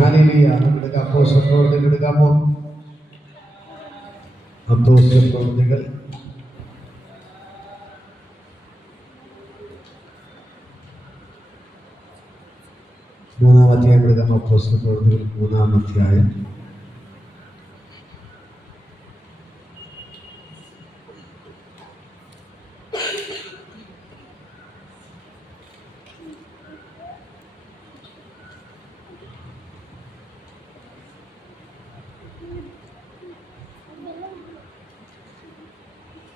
Hallelujah. നമ്മുടെ അപ്പോസ്തല പ്രവൃത്തികൾ എടുക്കാമോ? അപ്പോസ്തല പ്രവൃത്തികൾ 3-ാം അധ്യായം എടുക്കാം. അപ്പോസ്തല പ്രവൃത്തികൾ 3-ാം അധ്യായം.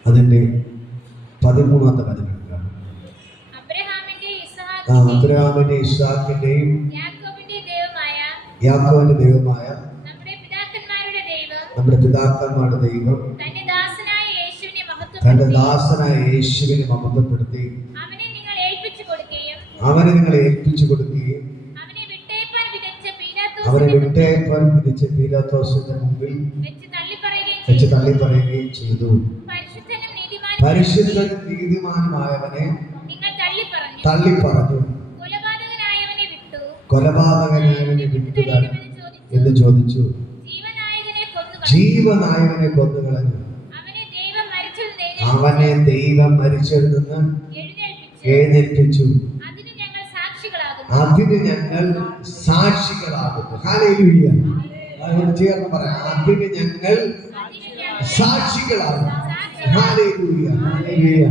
അതിന്റെ 13-ാമത്തെ വചനം എടുക്കാം. അബ്രഹാമിന്റെ ഇസ്ഹാക്കിന്റെയും യാക്കോബിന്റെ ദൈവമായ നമ്മുടെ പിതാക്കന്മാരുടെ ദൈവം തന്റെ ദാസനായ യേശുവിനെ മഹത്വപ്പെടുത്തി അവനെ നിങ്ങൾ ഏൽപ്പിച്ചു കൊടുക്കുകയും അവനെ വിട്ടേപ്പാൻ വിധിച്ച പീലാത്തോസിന്റെ മുമ്പിൽ വെച്ച് തള്ളിപ്പറയുകയും ചെയ്തു. പരിശുദ്ധനും നീതിമാനുമായവനെ തള്ളിപ്പറഞ്ഞു, കൊലപാതകനായവനെ വിട്ടുക എന്ന് ചോദിച്ചു. ജീവനായകനെ കൊന്നുകളഞ്ഞു. അവനെ ദൈവം മരിച്ചതിൽ നിന്ന് എഴുന്നേൽപ്പിച്ചു. അതിന് ഞങ്ങൾ സാക്ഷികളാകുന്നു. ഹല്ലേലൂയ. ചേർന്ന് പറയാം, അതിന് ഞങ്ങൾ സാക്ഷികളാകുന്നു. Hallelujah, hallelujah.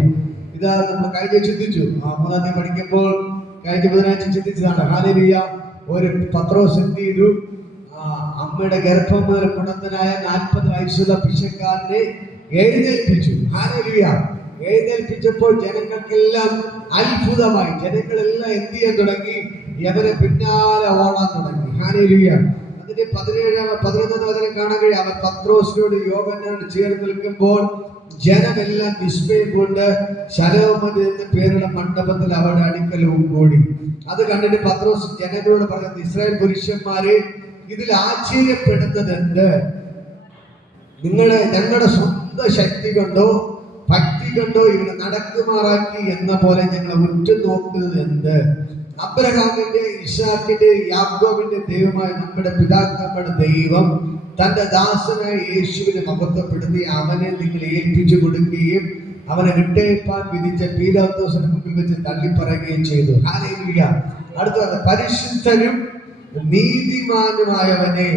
ഇതാ നമ്മൾ കഴിഞ്ഞ ചിന്തിച്ചു, 3-ാം തീയതി പഠിക്കുമ്പോൾ കഴിഞ്ഞ ബുധനാഴ്ച ചിന്തിച്ചതാണ്. ഹല്ലേലൂയ. ഒരു പത്രോസ് എന്ത് ചെയ്തു? അമ്മയുടെ ഗർഭം മുതൽ കുണന്തനായ 40 വയസ്സുള്ള പിശക്കാരനെ എഴുന്നേൽപ്പിച്ചു. ഹല്ലേലൂയ. എഴുന്നേൽപ്പിച്ചപ്പോൾ ജനങ്ങൾക്കെല്ലാം അത്ഭുതമായി. ജനങ്ങളെല്ലാം എന്ത് ചെയ്യാൻ തുടങ്ങി? യവനെ പിന്നാലെ ഓടാൻ തുടങ്ങി. ഹല്ലേലൂയ. അതിന്റെ 11-ാം വചനം കാണാൻ കഴിയും. അവൻ പത്രോസിനോട് യോഹന്നാനോട് ചേർന്ന് നിൽക്കുമ്പോൾ ജനമെല്ലാം വിസ്മയം കൊണ്ട് ശലോമോൻ എന്ന പേരുള്ള മണ്ഡപത്തിൽ അവരുടെ അടുക്കൽ ഓടി. അത് കണ്ടിട്ട് പത്രോസ് ജനങ്ങളോട് പറഞ്ഞത്, ഇസ്രായേൽ പുരുഷന്മാരെ, ഇതിൽ ആശ്ചര്യപ്പെടുന്നത് എന്ത്? ഞങ്ങളുടെ സ്വന്തം ശക്തി കൊണ്ടോ ഭക്തി കൊണ്ടോ ഇവിടെ നടക്കുമാറാക്കി എന്ന പോലെ ഞങ്ങൾ ഉറ്റുനോക്കുന്നത് എന്ത്? അബ്രഹാമിന്റെ ഇസ്ഹാക്കിന്റെ യാക്കോബിന്റെ ദൈവമായ നമ്മുടെ പിതാക്കന്മാരുടെ ദൈവം തന്റെ ദാസനായ യേശുവിനെ മഹത്വപ്പെടുത്തി അവനെ നിങ്ങൾ ഏൽപ്പിച്ചു കൊടുക്കുകയും അവനെ വിട്ടേപ്പാൻ വിധിച്ച പീലാത്തോസിന് മുമ്പിൽ വെച്ച് തള്ളിപ്പറയുകയും ചെയ്തു. ഹല്ലേലൂയ. അടുത്ത, പരിശുദ്ധനും നീതിമാനുമായവനെ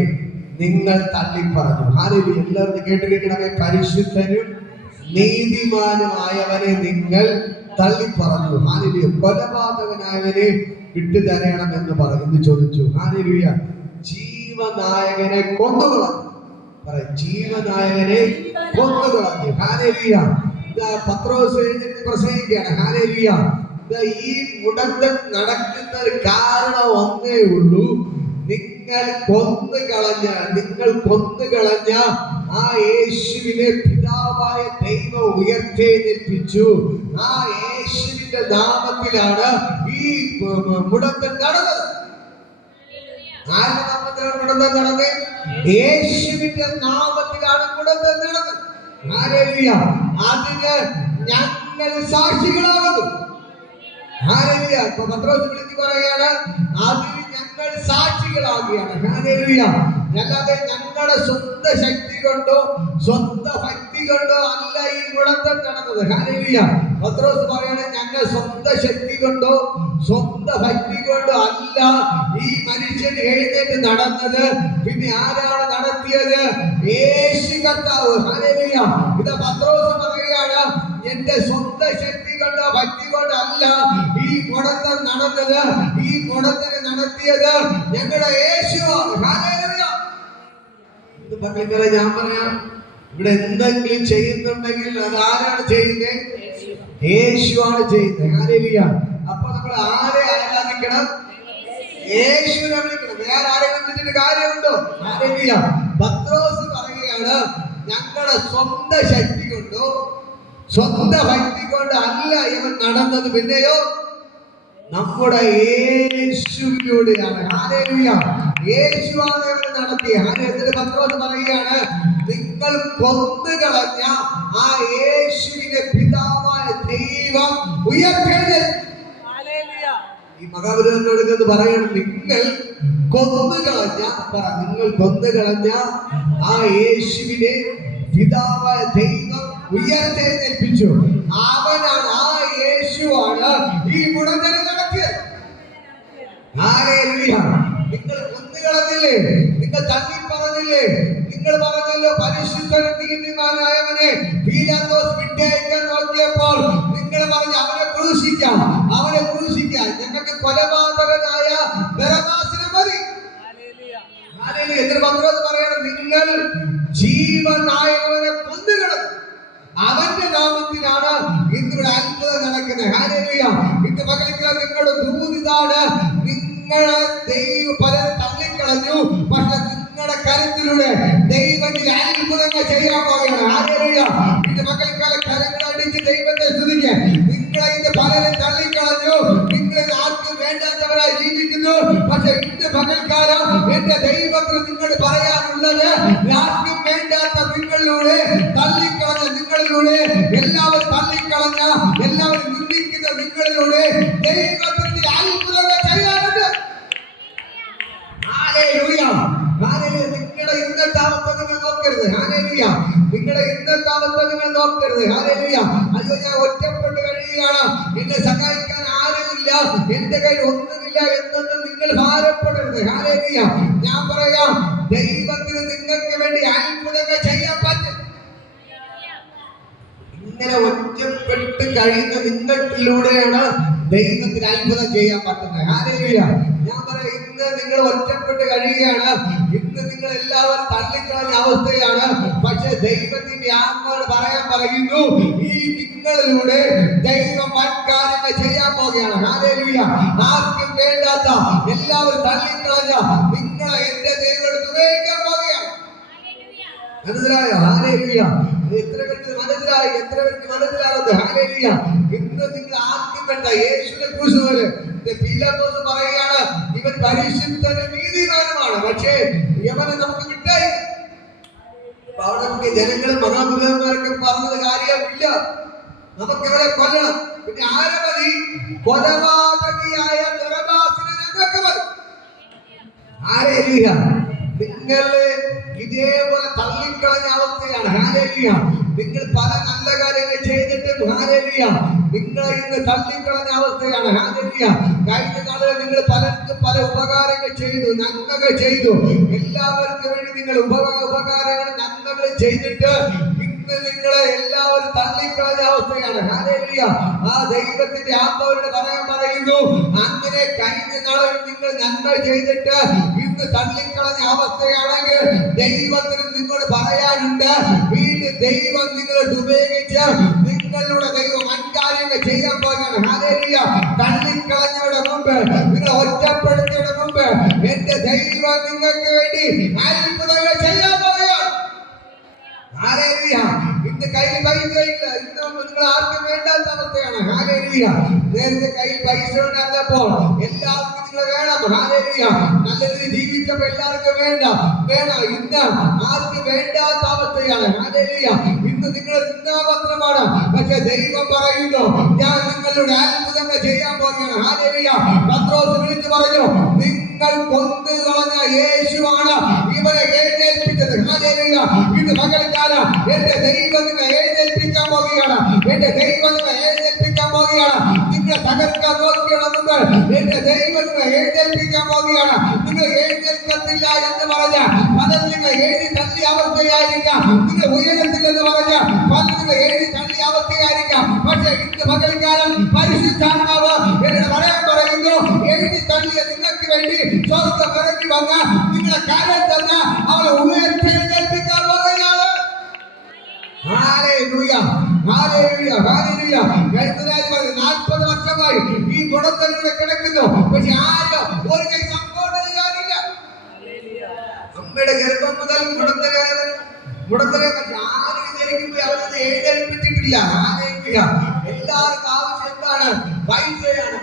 നിങ്ങൾ തള്ളിപ്പറഞ്ഞു. ഹല്ലേലൂയ. എല്ലാവരും കേട്ടിരിക്കണമേ. പരിശുദ്ധനും നീതിമാനുമായവനെ നിങ്ങൾ തള്ളിപ്പറഞ്ഞു. ഹല്ലേലൂയ. കൊലപാതകനായവനെ വിട്ടുതരണമെന്ന് എന്ന് ചോദിച്ചു. ഹല്ലേലൂയ. ജീവനായകനെ കൊന്നുകളഞ്ഞു. ജീവനായകനെ കൊന്നുകളഞ്ഞു. ഹല്ലേലൂയ. പത്രോസ് എഴുന്നേറ്റ് പ്രസംഗിക്കുകയാണ്. ഹല്ലേലൂയ. ഈ മുടന്തൻ നടക്കുന്ന കാരണം ഒന്നേ ഉള്ളൂ. നിങ്ങൾ കൊന്നുകളഞ്ഞ ആ യേശുവിനെ പിതാവായ ദൈവം ഉയർത്തെഴുന്നേൽപ്പിച്ചു. ആ യേശുവിന്റെ നാമത്തിലാണ് ഈ മുടന്തൻ നടന്നത്. ആരുടെ നാമത്തിലാണ് മുടന്തൻ നടന്നത്? യേശുവിന്റെ നാമത്തിലാണ് മുടന്തൻ നടന്നത്. ഹല്ലേലൂയ. അതിന് ഞങ്ങൾ സാക്ഷികളാകുന്നു. ഹല്ലേലൂയ. പത്രോസ് വിളിച്ചു പറയാണ്, അതിന് ഞങ്ങൾ സാക്ഷികളാകുകയാണ്. ഹല്ലേലൂയ. അല്ലാതെ ഞങ്ങളുടെ സ്വന്തം ശക്തി കൊണ്ടോ സ്വന്തം ഭക്തി കൊണ്ടോ അല്ല ഈ മുടന്തൻ നടന്നത്. ഹല്ലേലൂയ. പത്രോസ് പറയാണ്, ഞങ്ങൾ സ്വന്തം ശക്തി കൊണ്ടോ സ്വന്തം ഭക്തി കൊണ്ടോ അല്ല ഈ മനുഷ്യൻ എഴുന്നേറ്റ് നടന്നത്. പിന്നെ ആരാണ് നടത്തിയത്? യേശു കർത്താവ്. ഹല്ലേലൂയ. ഇത് പത്രോസ് പറയുകയാണ്, എന്റെ സ്വന്തം ശക്തി കൊണ്ടോ ഭക്തി കൊണ്ടോ അല്ല ഈ മുടന്തൻ നടന്നത്. ഈ മുടന്തനെ നടത്തിയത് ഞങ്ങളുടെ യേശുവാണ്. ഹല്ലേലൂയ. ഞാൻ പറയാം, ഇവിടെ എന്തെങ്കിലും ചെയ്യുന്നുണ്ടെങ്കിൽ അത് ആരാണ് ചെയ്യുന്നത്? യേശുവാണ് ചെയ്യുന്നത്. ഹല്ലേലൂയ. അപ്പൊ നമ്മൾ ആരെ ആരാധിക്കണം? യേശുവിനെ വിളിക്കണം. വേറെ ആരെയും വിളിച്ചിട്ട് കാര്യമുണ്ടോ? ഹല്ലേലൂയ. പത്രോസ് പറയുകയാണ്, ഞങ്ങളുടെ സ്വന്തം ശക്തി കൊണ്ടോ സ്വന്തം ഭക്തി കൊണ്ട് അല്ല ഇവൻ നടന്നത്, പിന്നെയോ നമ്മുടെ യേശുവിലൂടെയാണ്. ഹല്ലേലൂയ. യേശുവാണ് ഇവൻ നടത്തിയത്. ഹല്ലേലൂയ. പത്രോസ് പറയുകയാണ്, നിങ്ങൾ കൊന്നുകളഞ്ഞ ആ യേശുവിനെ പിതാവായ ദൈവം ഉയർത്തെഴുന്നേൽപ്പിച്ചു. ഹല്ലേലൂയ. ഈ മഹാപുരോഹിതനോട് പറയണം, നിങ്ങൾ കൊന്നുകളഞ്ഞ നിങ്ങൾ കൊന്നുകളഞ്ഞ ആ യേശുവിനെ പിതാവായ ദൈവം ഉയർത്തെഴുന്നേൽപ്പിച്ചു. അവനാണ്, ആ യേശുവാണ് ഈ മുടന്തനെ നടത്തിയത്. ഹല്ലേലൂയ. നിങ്ങൾ കൊന്നുകളഞ്ഞില്ലേ? നിങ്ങൾ തള്ളി പറഞ്ഞില്ലേ? നിങ്ങൾ പറഞ്ഞല്ലോ പരിശുദ്ധനും നീതിമാനായവനെ പീലാത്തോസ് വിട്ടയക്കാൻ നോക്കിയപ്പോൾ നിങ്ങൾ പറഞ്ഞു അവനെ ക്രൂശിക്കാം, അവനെ ക്രൂശിക്കാം, ഞങ്ങൾക്ക് കൊലപാതകനായ ബറബ്ബാസിനെ മതി. ഹല്ലേലൂയ. എന്നിട്ട് പത്രോസ് പറയണം, നിങ്ങൾ ജീവനായവനെ കൊന്നുകളഞ്ഞു, അവന്റെ നാമത്തിലാണ് ഇന്നിവിടെ അത്ഭുതം നടക്കുന്നത്. ഹല്ലേലൂയ. ഇന്ന് പകലിക്കൽ നിങ്ങളുടെ ദൂതിതാണ്, നിങ്ങളെ ദൈവം പലരും തള്ളിക്കളഞ്ഞു, പക്ഷെ നിങ്ങളുടെ കരുത്തിലൂടെ ദൈവം അത്ഭുതങ്ങൾ ചെയ്യാൻ പോവുകയാണ്. ഹല്ലേലൂയ. ഇന്ന് പകൽക്കാലം കരങ്ങളടിച്ച് ദൈവത്തെ സ്തുതിക്കുക. നിങ്ങളെ ഇന്ന് പലരും തള്ളിക്കളഞ്ഞു, നിങ്ങൾ ആർക്കും വേണ്ടാത്തവരായി ജീവിക്കുന്നു, പക്ഷെ ഇന്ന് പകൽക്കാലം എന്റെ ദൈവത്തിന് നിങ്ങളോട് പറയാനുള്ളത്, ആർക്കും വേണ്ടാത്ത നിങ്ങളിലൂടെ, തള്ളിക്കളഞ്ഞ നിങ്ങളിലൂടെ, എല്ലാവരും തള്ളിക്കളഞ്ഞ, എല്ലാവരും നിന്ദിക്കുന്ന നിങ്ങളിലൂടെ ദൈവത്തിന്റെ അത്ഭുതങ്ങൾ ചെയ്യാനുണ്ട്. ഹല്ലേലൂയ. ഹല്ലേലൂയ. നിങ്ങളുടെ ഇന്നത്തെ അവസ്ഥ നിങ്ങൾ നോക്കരുത്. ഹല്ലേലൂയ. നിങ്ങളുടെ ഇന്നത്തെ അവസ്ഥ നിങ്ങൾ നോക്കരുത്. ഹല്ലേലൂയ. അയ്യോ, ഞാൻ ഒറ്റപ്പെട്ട് കഴിയുകയാണ്, എന്നെ സഹായിക്കാൻ ആരുമില്ല, എന്റെ കയ്യിൽ ഒന്നുമില്ല എന്നൊന്നും നിങ്ങൾ ഭാരപ്പെടരുത്. ഹല്ലേലൂയ. ഞാൻ പറയാം, ദൈവത്തിന് നിങ്ങൾക്ക് വേണ്ടി അത്ഭുതങ്ങൾ ചെയ്യാൻ പറ്റും. ഇങ്ങനെ ഒറ്റപ്പെട്ട് കഴിയുന്ന നിങ്ങളിലൂടെയാണ് ദൈവത്തിന് അത്ഭുതം ചെയ്യാൻ പറ്റുന്നത്. ഹല്ലേലൂയ. ഞാൻ പറയാം, ഇന്ന് നിങ്ങൾ ഒറ്റപ്പെട്ട് കഴിയുകയാണ്, ഇന്ന് നിങ്ങൾ എല്ലാവരും തള്ളിക്കളഞ്ഞ അവസ്ഥയാണ്, പക്ഷെ ദൈവത്തിന്റെ ആത്മാവ് പറയാൻ പറയുന്നു, ഈ നിങ്ങളിലൂടെ ദൈവം വൻകാര്യങ്ങൾ ചെയ്യാൻ പോവുകയാണ്. ഹല്ലേലൂയ. ആർക്കും വേണ്ടാത്ത, എല്ലാവരും തള്ളിക്കളഞ്ഞ നിങ്ങളെ എന്റെ ദൈവം ഉപയോഗിക്കാൻ പോവുകയാണ്. മനസ്സിലായോ? ഹല്ലേലൂയ. എത്ര പേർക്ക് മനസ്സിലായി? എത്ര പേർക്ക് മനസ്സിലാകുന്നത്? ഹല്ലേലൂയ. ഇന്ന് നിങ്ങൾ ആർക്കും വേണ്ട, യേശുവിനെ കുറിച്ച് പോലെ പീലാത്തോസ് പറയുകയാണ്, ഇവൻ പരിശുദ്ധനും നീതിമാനുമാണ്, പക്ഷേ യവനെ നമുക്ക് കിട്ടായി. അവിടെ ജനങ്ങളും മഹാപുരോഹിതന്മാരൊക്കെ പറഞ്ഞത് കാര്യമില്ല, നമുക്ക് ഇവരെ കൊല്ലണം. പിന്നെ ആരെ മതി? കൊലപാതകിയായ ബറബ്ബാസിനെ ഞങ്ങൾക്ക് മതി. ഹല്ലേലൂയ. നിങ്ങളെ ഇതേപോലെ തള്ളിക്കളഞ്ഞ അവസ്ഥയാണ്. ഹല്ലേലൂയ. നിങ്ങൾ പല നല്ല കാര്യങ്ങൾ ചെയ്തിട്ടും ഹല്ലേലൂയ നിങ്ങളെ ഇന്ന് തള്ളിക്കളഞ്ഞ അവസ്ഥയാണ്. ഹല്ലേലൂയ. കഴിഞ്ഞ കാലത്ത് നിങ്ങൾ പലർക്കും പല ഉപകാരങ്ങൾ ചെയ്തു, നന്മകൾ ചെയ്തു, എല്ലാവർക്കും വേണ്ടി നിങ്ങൾ ഉപകാരങ്ങൾ നന്മകൾ ചെയ്തിട്ട് ഇന്ന് നിങ്ങളെ എല്ലാവരും തള്ളിക്കളഞ്ഞ അവസ്ഥയാണ്. ഹല്ലേലൂയ. ആ ദൈവത്തിന്റെ ആത്മാവിനോട് പറയാൻ പറയുന്നു, അങ്ങനെ കഴിഞ്ഞ നാളിൽ നിങ്ങൾ നന്മ ചെയ്തിട്ട് ഇന്ന് തള്ളിക്കളഞ്ഞ അവസ്ഥയാണെങ്കിൽ ദൈവത്തിന് നിങ്ങളോട് പറയാനുണ്ട്, വീണ്ടും ദൈവം നിങ്ങളെ ഉപയോഗിച്ച് നിങ്ങളുടെ ദൈവം വൻകാര്യങ്ങൾ ചെയ്യാൻ പോകുകയാണ്. ഹല്ലേലൂയ. തള്ളിക്കളഞ്ഞവരുടെ മുമ്പ്, നിങ്ങളെ ഒറ്റപ്പെടുത്തിയുടെ മുമ്പ് എന്റെ ദൈവം നിങ്ങൾക്ക് വേണ്ടി അത്ഭുതങ്ങൾ ചെയ്യാൻ പോകുകയാണ്. ഹല്ലേലൂയ. ഇന്ന് കയ്യിൽ പൈസ ഇല്ല, ഇന്ന് നിങ്ങൾ ആർക്കും വേണ്ടാത്ത അവസ്ഥയാണ്. ഹല്ലേലൂയ. നേരത്തെ കയ്യിൽ പൈസ ഉണ്ടായിരുന്നപ്പോൾ എല്ലാവർക്കും നിങ്ങൾ വേണം. ഹല്ലേലൂയ. നല്ല രീതിയിൽ ജീവിച്ചപ്പോൾ എല്ലാവർക്കും വേണം. ഇന്ന് ആർക്കും വേണ്ടാത്ത അവസ്ഥയാണ്. ഹല്ലേലൂയ. ഇന്ന് നിങ്ങൾ നിന്നാമാത്രമാണ്, പക്ഷെ ദൈവം പറയുന്നു, ഞാൻ നിങ്ങളുടെ അത്ഭുതങ്ങൾ ചെയ്യാൻ പോകുകയാണ്. ഹല്ലേലൂയ. പത്രോസ് വിളിച്ചു പറഞ്ഞു, നിങ്ങൾ കൊന്നുകളഞ്ഞ യേശുവാണ് ഇവരെ എഴുന്നേൽപ്പിച്ചത്. ഹല്ലേലൂയ. ഇത് പകൽക്കാലം എന്റെ ദൈവം നിങ്ങളെ എഴുന്നേൽപ്പിക്കാൻ പോവുകയാണ്. എന്റെ ദൈവം നിങ്ങളെ എഴുന്നേൽപ്പിക്കാൻ പോവുകയാണ്. നിങ്ങളെ തകർക്കാൻ നോക്കിയാണെന്ന് എന്റെ ദൈവം നിങ്ങളെ എഴുന്നേൽപ്പിക്കാൻ പോവുകയാണ്. നിങ്ങൾ എഴുന്നേൽക്കത്തില്ല എന്ന് പറഞ്ഞ പലരും നിങ്ങൾ എഴുതി തള്ളിയ അവസ്ഥയായിരിക്കാം, നിങ്ങൾ ഉയരത്തില്ലെന്ന് പറഞ്ഞ പലരും നിങ്ങൾ എഴുതി തള്ളിയ അവസ്ഥയായിരിക്കാം, പക്ഷെ ഇന്ന് പകൽക്കാലം പരിശുദ്ധാത്മാവ് എന്നോട് പറയാൻ പറയുന്നു, എഴുതി തള്ളിയ നിങ്ങൾക്ക് വേണ്ടി സ്വർഗ്ഗം ഇറങ്ങി വന്ന നിങ്ങളെ കാലം തന്ന അവളെ ഉയർത്തെഴുന്നേൽപ്പിക്കാൻ പോകുകയാണ്. ഹല്ലേലൂയ. ഹല്ലേലൂയ. ഹല്ലേലൂയ. 40 വർഷമായി ഈ ഗുണത്തിലൂടെ കിടക്കുന്നു, പക്ഷെ ആരും ഒരു കൈ സപ്പോർട്ട് ചെയ്യാനില്ല. അമ്മയുടെ ഗർഭം മുതൽ മുടന്തരെ ആരും വിചാരിക്കുമ്പോൾ അവരത് എഴുന്നേൽപ്പിച്ചിട്ടില്ല. ഹല്ലേലൂയ. എല്ലാവർക്കും ആവശ്യം എന്താണ്? പൈസയാണ്.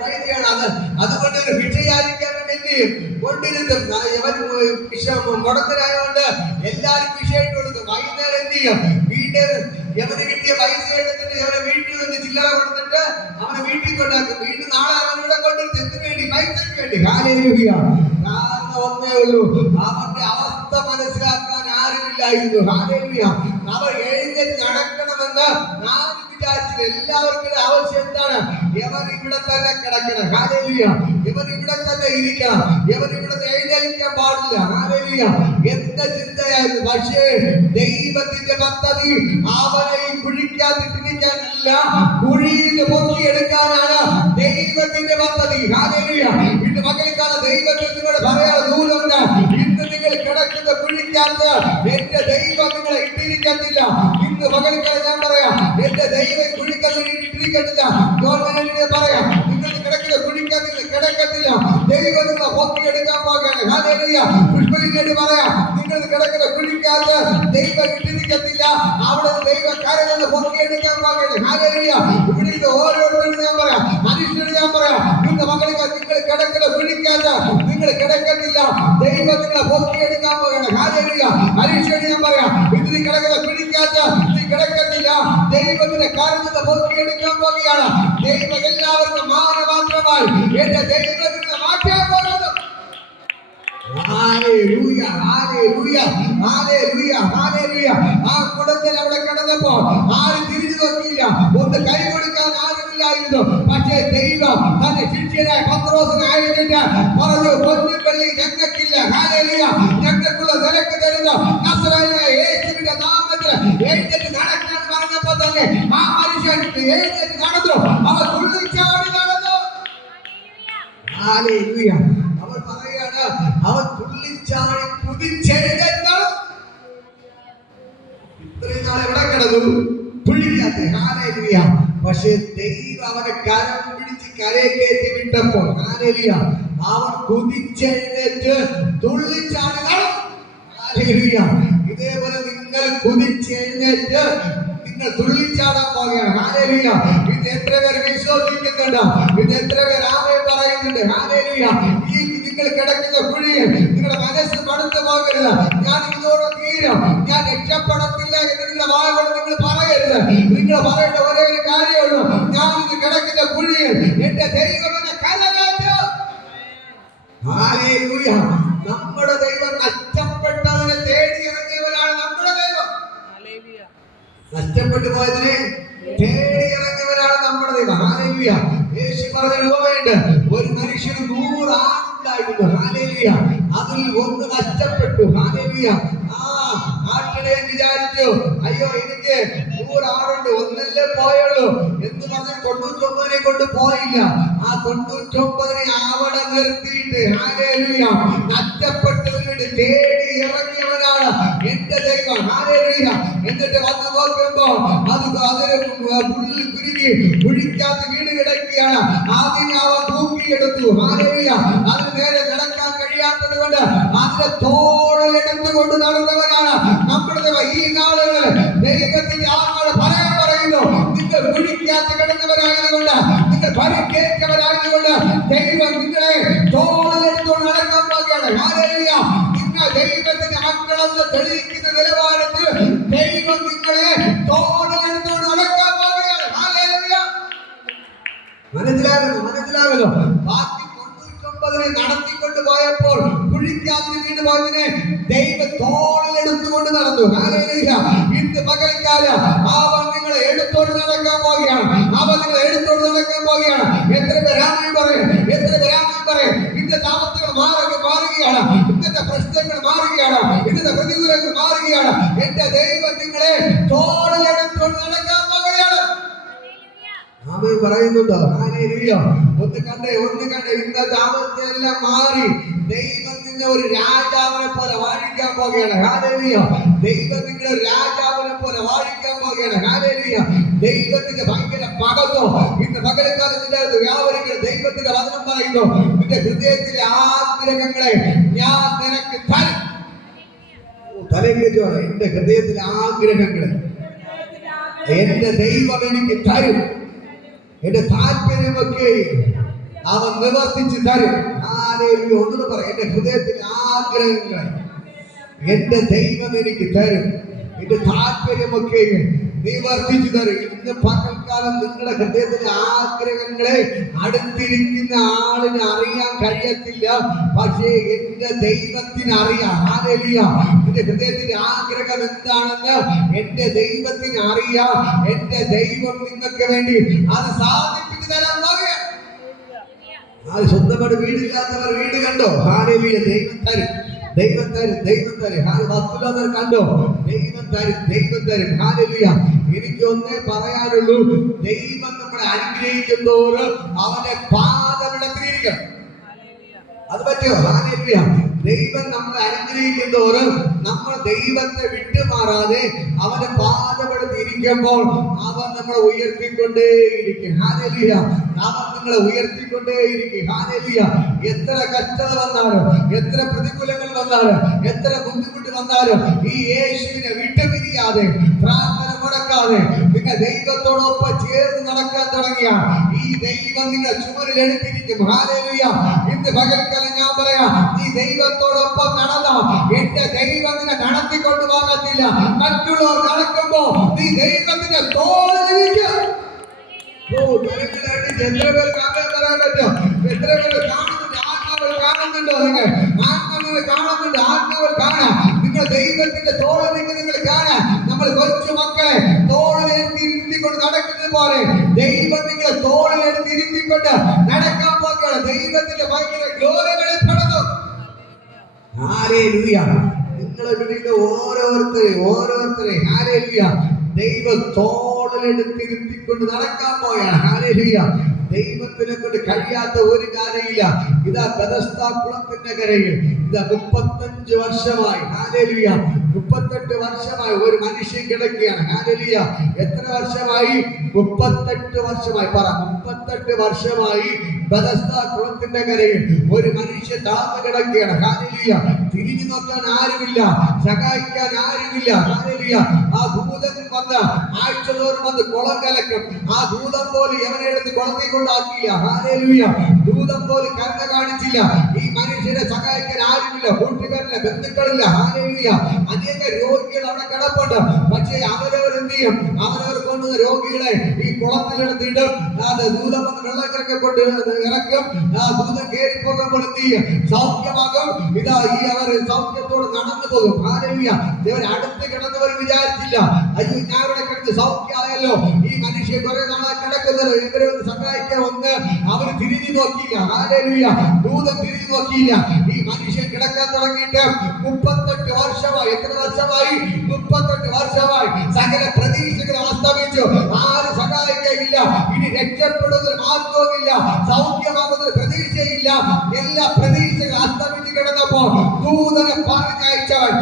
അതുകൊണ്ട് ഒരു ഭിക്ഷയാചിക്കാൻ വേണ്ടി കൊണ്ടിരുത്തും. മുടന്തരായതുകൊണ്ട് എല്ലാവരും ഭിക്ഷ ഇട്ട് കൊടുക്കും. വൈകുന്നേരം എന്ത് ചെയ്യും? യവന് കിട്ടിയ പൈസ എടുത്തിട്ട് യവനെ വീട്ടിൽ നിന്ന് ചില്ലറ കൊടുത്തിട്ട് അവനെ വീട്ടിൽ കൊണ്ടാക്കും. വീണ്ടും നാളെ അവനിവിടെ കൊണ്ടിരുത്തി എന്തിനു വേണ്ടി? പൈസയ്ക്ക് വേണ്ടി. ഹല്ലേലൂയ. കാരണം ഒന്നേ ഉള്ളൂ, അവന്റെ അവസ്ഥ മനസ്സിലാക്കാൻ ആരുമില്ലായിരുന്നു. ഹല്ലേലൂയ. അവർ എഴുന്നേറ്റ് നടക്കണമെന്ന് ആരും വിചാരിച്ചില്ല. എല്ലാവർക്കും ആവശ്യം എന്താണ്? ഇവൻ ഇവിടെ തന്നെ കിടക്കണം. ഹല്ലേലൂയ. ഇവൻ ഇവിടെ തന്നെ ഇരിക്കണം. ഇവൻ ഇവിടെ എഴുന്നേൽക്കാൻ പാടില്ല. ഹല്ലേലൂയ. എന്റെ ചിന്തയായിരുന്നു. പക്ഷേ ദൈവത്തിന്റെ പദ്ധതി അവനെ ഈ കുഴിക്കാതിട്ടിരിക്കാനല്ല, കുഴിയിൽ പൊക്കിയെടുക്കാനാണ് ദൈവത്തിന്റെ പദ്ധതി. ഹല്ലേലൂയ. ഇന്ന് പകൽക്കാലം ദൈവത്തിൽ നിങ്ങളോട് പറയാൻ ദൂരമുണ്ട്. ഇന്ന് നിങ്ങൾ കിടക്കുന്ന കുഴിക്കകത്ത് എന്റെ ദൈവം നിങ്ങളെ ഇട്ടിരിക്കത്തില്ല. ഇന്ന് പകൽക്കാലം ഞാൻ പറയാം, എന്റെ ദൈവം കുഴിക്കകത്ത് ഇട്ടിരിക്കത്തില്ല. ഗവൺമെന്റിനെ പറയാം, നിങ്ങൾ കിടക്കുന്ന കുഴിക്കകത്ത് നിങ്ങൾ കിടക്കത്തില്ല. ദൈവം നിങ്ങളെ പൊക്കിയെടുക്കാൻ പോകുകയാണ്. ഹല്ലേലൂയ. പുഷ്പലിനോട് പറയാം, നിങ്ങൾ കിടക്കുന്ന കുഴിക്കകത്ത് ദൈവം ഇട്ടിരിക്കത്തില്ല. അവിടെ ദൈവ കാര്യങ്ങൾ പൊക്കിയെടുക്കാൻ പോകുകയാണ്. ഹല്ലേലൂയ. ഇവിടുത്തെ ഓരോരുത്തരും ഞാൻ പറയാം, മനുഷ്യരോട് ഞാൻ പറയാം, നിങ്ങളുടെ മകൾക്ക് നിങ്ങൾ കിടക്കുന്ന കുഴിക്കകത്ത് നിങ്ങൾ കിടക്കത്തില്ല. ദൈവം നിങ്ങളെ പൊക്കിയെടുക്കാൻ പോകുകയാണ്. ഹല്ലേലൂയ. മനുഷ്യരോട് ഞാൻ പറയാം, ഇത് നീ കിടക്കുന്ന കുഴിക്കകത്ത് നീ കിടക്കത്തില്ല. ദൈവത്തിന്റെ കാര്യങ്ങൾ പൊക്കിയെടുക്കാൻ പോകുകയാണ്. ദൈവം എല്ലാവർക്കും മാനമാത്രമായി എന്റെ ദൈവത്തിന്റെ മാറ്റാൻ പോകുന്നു. Hallelujah, hallelujah, hallelujah, hallelujah. ആ കുടത്തിൽ അവിടെ കിടന്നപ്പോൾ ആരും തിരിഞ്ഞു നോക്കിയില്ല. ഒന്ന് കൈ കൊടുക്കാൻ ആരുമില്ലായിരുന്നു. പക്ഷേ ദൈവം തന്റെ ശിഷ്യനായ പത്രോസിനെ അയച്ചിട്ട് പറഞ്ഞു, പൊന്നുപള്ളി ഞങ്ങൾക്കില്ല. ഹല്ലേലൂയ. ഞങ്ങൾക്കുള്ള നിലക്ക് തരുന്ന നസറേയനായ യേശുവിന്റെ നാമത്തിൽ എഴുന്നേറ്റ് നടക്കാൻ പറഞ്ഞപ്പോൾ തന്നെ ആ മനുഷ്യൻ എഴുന്നേറ്റ് നടന്നു. അവൻ തുള്ളിച്ചാടി നടന്നു. ഹല്ലേലൂയ. അവൻ പറയാണ്, അവൻ തുള്ളിച്ചാടി കുതിച്ചെഴുന്നേറ്റ്. ഇത്രയും നാൾ എവിടെ കിടന്നു? കുഴിക്കകത്ത്. ഹല്ലേലൂയ. പക്ഷേ ദൈവം അവനെ കരം പിടിച്ച് കരയെ കയറ്റി വിട്ടപ്പോൾ ഹല്ലേലൂയ, അവൻ കുതിച്ചെഴുന്നേറ്റ് തുള്ളിച്ചാടി നടന്നു. ഹല്ലേലൂയ. ഇതേപോലെ നിങ്ങൾ കുതിച്ചെഴുന്നേറ്റ് നിങ്ങൾ തുള്ളിച്ചാടാൻ പോകുകയാണ്. ഹല്ലേലൂയ. ഇത് എത്ര പേർ വിശ്വസിക്കുന്നുണ്ട്? ഇത് എത്ര പേർ ആമേൻ പറയുന്നുണ്ട്? ഹല്ലേലൂയ. ഈ നിങ്ങൾ കിടക്കുന്ന കുഴിയിൽ നിങ്ങളുടെ മനസ്സ് മടുത്തു പോകരുത്. ഞാൻ ഇതോടെ തീരും, ഞാൻ രക്ഷപ്പെടത്തില്ല എന്ന് നിങ്ങളുടെ വായോട് നിങ്ങൾ പറയരുത്. നിങ്ങൾ പറയേണ്ട ഒരേ ഒരു കാര്യമുള്ളൂ, ഞാൻ ഇത് കിടക്കുന്ന കുഴിയിൽ എന്റെ ദൈവമെന്നെ കരകയറ്റും. ഹല്ലേലൂയ. നമ്മുടെ ദൈവം നഷ്ടപ്പെട്ടതിനെ തേടി ഇറങ്ങിയവരാണ് നമ്മുടെ ദൈവം. നഷ്ടപ്പെട്ടു പോയതിനെ തേടി ഇറങ്ങിയവരാണ് നമ്മുടെ ദൈവം. ഹല്ലേലൂയ. യേശു പറഞ്ഞ ഉപമയുണ്ട്, ഒരു മനുഷ്യന് 100 ആടുണ്ടായിരുന്നു. ഹല്ലേലൂയ. അതിൽ ഒന്ന് നഷ്ടപ്പെട്ടു. ഹല്ലേലൂയ. ആട്ടിടയൻ വിചാരിച്ചു, അയ്യോ എനിക്ക് 100 ആടുണ്ട്, ഒന്നല്ലേ പോയുള്ളൂ എന്ന് പറഞ്ഞ് 99 കൊണ്ട് പോയില്ല. ആ 99 അവിടെ നിർത്തിയിട്ട് ഹല്ലേലൂയ നഷ്ടപ്പെട്ടവരുടെ തേടി ഇറങ്ങിയവനാണ് എന്റെ ദൈവം. ഹല്ലേലൂയ. എന്നിട്ട് വന്ന് നോക്കുമ്പോ അതിന് പുല്ല് കുരുങ്ങി കുഴിക്കകത്ത് വീട് കിടക്കുകയാണ്. അതിനെ അവൻ തൂക്കിയെടുത്തു. ഹല്ലേലൂയ. അതിന് നേരെ നടക്കാൻ കഴിയാത്തത് കൊണ്ട് അതിനെ തോളിലെടുത്തുകൊണ്ട് നടന്നവനാണ് നമ്മുടെ ദൈവം. ഈ നാളുകളിൽ ദൈവത്തിന്റെ ആത്മാവ് പറയാൻ പറയുന്നു, നിങ്ങൾ കുഴിക്കകത്ത് കിടന്നവരായതുകൊണ്ട്, നിങ്ങൾ പരിക്കേറ്റവരായതുകൊണ്ട് ദൈവം നിങ്ങളെ തോളിലെടുത്തുകൊണ്ട് നടക്കാൻ പോകുകയാണ്. ഹല്ലേലൂയ. നിങ്ങൾ ദൈവത്തിന്റെ മക്കളെന്ന് തെളിയിക്കുന്ന നിലവാരത്തിൽ ദൈവം നിങ്ങളെ തോളിലെടുത്തുകൊണ്ട് നടക്കാൻ പോകുകയാണ്. ഹല്ലേലൂയ. മനസ്സിലാകുന്നു. ബാക്കി 99 നടത്തിക്കൊണ്ട് പോയപ്പോൾ കുഴിക്കകത്ത് വീണ് പോയതിനെ ദൈവം തോളിലെടുത്തുകൊണ്ട് നടന്നു. ഹല്ലേലൂയ. ഇന്ന് പകൽക്കാലം അവൻ നിങ്ങളെ എടുത്തോണ്ട് നടക്കാൻ പോവുകയാണ്. അവൻ നിങ്ങളെ എടുത്തോണ്ട് നടക്കാൻ പോവുകയാണ്. എത്ര പേരാമൻ പറയും? എത്ര പേരാമൻ പറയും? ഇന്നത്തെ അവസ്ഥകൾ മാറുകയാണ്. ഇന്നത്തെ പ്രശ്നങ്ങൾ മാറുകയാണ്. ഇന്നത്തെ പ്രതികൂലങ്ങൾ മാറുകയാണ്. എന്റെ ദൈവം നിങ്ങളെ തോളിലെടുത്തോണ്ട് നടക്കാൻ പോവുകയാണ്. ആമേൻ പറയുന്നുണ്ടോ? ഹല്ലേലൂയ. ഒന്ന് കണ്ടേ. ഇന്നത്തെ അവസ്ഥയെല്ലാം മാറി ദൈവം നിന്നെ ഒരു രാജാവിനെ പോലെ വാഴിക്കാൻ പോകുകയാണ്. ഹല്ലേലൂയ. ദൈവം നിങ്ങളെ ഒരു രാജാവിനെ പോലെ വാഴിക്കാൻ പോകുകയാണ്. ഹല്ലേലൂയ. ദൈവത്തിന്റെ ഭയങ്കര മഹത്വം ഇന്ന് പകൽക്കാലത്തിന്റെ വ്യാപരിക്കുന്ന ദൈവത്തിന്റെ വചനം പറയുന്നു, നിന്റെ ഹൃദയത്തിലെ ആഗ്രഹങ്ങളെ ഞാൻ നിനക്ക് തരും. തലയിലേക്കോ എന്റെ ഹൃദയത്തിലെ ആഗ്രഹങ്ങളെ എന്റെ ദൈവം എനിക്ക് തരും. എന്റെ താല്പര്യമൊക്കെ അവൻ നിവർത്തിച്ച് തരും. ഹല്ലേലൂയ. ഒന്നും പറ, എന്റെ ഹൃദയത്തിലെ ആഗ്രഹങ്ങളെ എന്റെ ദൈവം എനിക്ക് തരും. എന്റെ താല്പര്യമൊക്കെ നീ വർദ്ധിച്ചു തരും. ഇന്ന് പകൽക്കാലം നിങ്ങളുടെ ഹൃദയത്തിലെ ആഗ്രഹങ്ങളെ അടുത്തിരിക്കുന്ന ആളിന് അറിയാൻ കഴിയത്തില്ല, പക്ഷേ എന്റെ ദൈവത്തിന് അറിയാം. ഹല്ലേലൂയ. നിന്റെ ഹൃദയത്തിന്റെ ആഗ്രഹം എന്താണെന്ന് എന്റെ ദൈവത്തിന് അറിയാം. എന്റെ ദൈവം നിങ്ങൾക്ക് വേണ്ടി അത് സാധിപ്പിച്ചു തരാൻ പോകുകയാണ്. സ്വന്തമായിട്ട് വീടില്ലാത്തവർ വീട് കണ്ടോ? ഹല്ലേലൂയ. ദൈവം തരും, ദൈവം തരും, ദൈവം തരും. വസ്തുല്ലാത്തവർ കണ്ടോ? ദൈവം തരും, ദൈവം തരും. ഹല്ലേലൂയ. എനിക്ക് ഒന്നേ പറയാനുള്ളൂ, ദൈവം നമ്മളെ അനുഗ്രഹിക്കുന്തോറും അവന്റെ പാദമിടത്തിലിരിക്കണം. അത് പറ്റുമോ? ഹല്ലേലൂയ. ദൈവം നമ്മളെ അനുഗ്രഹിക്കുന്തോറും നമ്മൾ ദൈവത്തെ വിട്ടുമാറാതെ അവന്റെ പാദമെടുത്തിരിക്കുമ്പോൾ അവൻ നമ്മളെ ഉയർത്തിക്കൊണ്ടേയിരിക്കും. ഹല്ലേലൂയ. അവൻ നിങ്ങളെ ഉയർത്തിക്കൊണ്ടേയിരിക്കും. ഹല്ലേലൂയ. എത്ര കഷ്ടത വന്നാലും, എത്ര പ്രതികൂലങ്ങൾ വന്നാലും, എത്ര ബുദ്ധിമുട്ട് വന്നാലും ഈ യേശുവിനെ വിട്ടുപിരിയാതെ, പ്രാർത്ഥന മുടക്കാതെ നിങ്ങൾ ദൈവത്തോടൊപ്പം ചേർന്ന് നടക്കാൻ തുടങ്ങിയ ഈ ദൈവം നിങ്ങൾ ചുമരിൽ എടുത്തിരിക്കും. ഹല്ലേലൂയ. ഇന്ന് പകൽക്കാലം ഞാൻ പറയാം, ഈ ദൈവത്തോടൊപ്പം നടന്ന എന്റെ ദൈവം നിന്നെ നടത്തിക്കൊണ്ട് പോകത്തില്ല. മറ്റുള്ളവർ നടക്കുമ്പോ നീ ദൈവത്തിന്റെ തോളിലിരിക്കും. എത്ര പേർക്ക് അങ്ങനെ പറയാൻ പറ്റും? എത്ര പേര് കാണുന്നുണ്ട്? ആത്മാവ് കാണുന്നുണ്ടോ? നിങ്ങൾ ആത്മാവിനെ കാണുന്നുണ്ട്, ആത്മാവ് കാണാം. നിങ്ങൾ ദൈവത്തിന്റെ തോളിലേക്ക് നിങ്ങൾ കാണാൻ. നമ്മൾ കൊച്ചു മക്കളെ തോളിലിരുത്തിക്കൊണ്ട് നടക്കുന്നത് പോലെ ദൈവം നിങ്ങളെ തോളിലെടുത്തിരുത്തിക്കൊണ്ട് നടക്കാൻ പോകുകയാണ്. ദൈവത്തിന്റെ ഭയങ്കര ഗ്ലോറി വെളിപ്പെടുന്നു. ഹല്ലേലൂയ. നിങ്ങളെ വീട്ടിൽ ഓരോരുത്തരെ ഹല്ലേലൂയ ദൈവം തോളിലെടുത്തിരുത്തിക്കൊണ്ട് നടക്കാൻ പോയാണ്. ഹല്ലേലൂയ. ദൈവത്തിനെ കൊണ്ട് കഴിയാത്ത ഒരു കാര്യമില്ല. ഇതാ ബെഥസ്ദാ കുളത്തിന്റെ കരയിൽ ഇതാ 35 വർഷമായി, ഹല്ലേലൂയ, 38 വർഷമായി ഒരു മനുഷ്യൻ കിടക്കുകയാണ്. ഹല്ലേലൂയ. എത്ര വർഷമായി? 38 വർഷമായി. പറ, 38 വർഷമായി ബെഥസ്ദാ കുളത്തിന്റെ കരയിൽ ഒരു മനുഷ്യൻ താഴ്ന്നു കിടക്കുകയാണ്. ഹല്ലേലൂയ. തിരിഞ്ഞു നോക്കാൻ ആരുമില്ല, സഹായിക്കാൻ ആരുമില്ല. ഹല്ലേലൂയ. ആ ദൂതൻ വന്ന് ആഴ്ചതോറും വന്ന് കുളം കലക്കും. ആ ദൂതൻ പോലും എവനെ എടുത്ത് കുളത്തിൽ കൊണ്ടാക്കിയില്ല. ഹല്ലേലൂയ. ദൂതൻ പോലും കരുണ കാണിച്ചില്ല. ഈ മനുഷ്യനെ സഹായിക്കാൻ ആരുമില്ല, കൂട്ടുകാരില്ല, ബന്ധുക്കളില്ല. ഹല്ലേലൂയ. അനേക രോഗികൾ അവിടെ കിടപ്പുണ്ട്. പക്ഷേ അവരവർ എന്ത് ചെയ്യും? അവരവർ കൊണ്ടുവന്ന രോഗികളെ ഈ കുളത്തിലെടുത്തിട്ടും ദൂതം വന്ന് വെള്ളക്കരക്കെ കൊണ്ട് ഇറക്കും. ആ ദൂതം കയറി പോകുമ്പോൾ എന്ത് ചെയ്യും? സൗഖ്യമാകും. ഇതാ ഈ അവർ സൗഖ്യത്തോട് നടന്നു പോകും. ഹല്ലേലൂയ. ഇവർ അടുത്ത് കിടന്നവർ വിചാരിച്ചില്ല, അയ്യോ ഞാൻ ഇവിടെ കിടന്ന് സൗഖ്യമായല്ലോ, ഈ മനുഷ്യൻ കുറെ നാളെ കിടക്കുന്നത്, ഇവരെ ഒന്ന് സഹായിക്കാൻ ഒന്ന് അവർ തിരിഞ്ഞു നോക്കിയില്ല. ഹല്ലേലൂയ. ദൂതം തിരിഞ്ഞു നോക്കിയില്ല. ഈ മനുഷ്യൻ കിടക്കാൻ തുടങ്ങിയിട്ട് 38 വർഷമായി. എത്ര വർഷമായി? 38 വർഷമായി. സകല പ്രതീക്ഷകൾ അസ്തമിച്ചു. ആരും സഹായിക്കുകയില്ല. ഇനി രക്ഷപ്പെടുന്നതിന് മാർഗവുമില്ല, സൗഖ്യമാകുന്നതിന് പ്രതീക്ഷയില്ല. എല്ലാ പ്രതീക്ഷകളും അസ്തമിച്ച് കിടന്നപ്പോൾ ദൂതനെ പറഞ്ഞയച്ചവൻ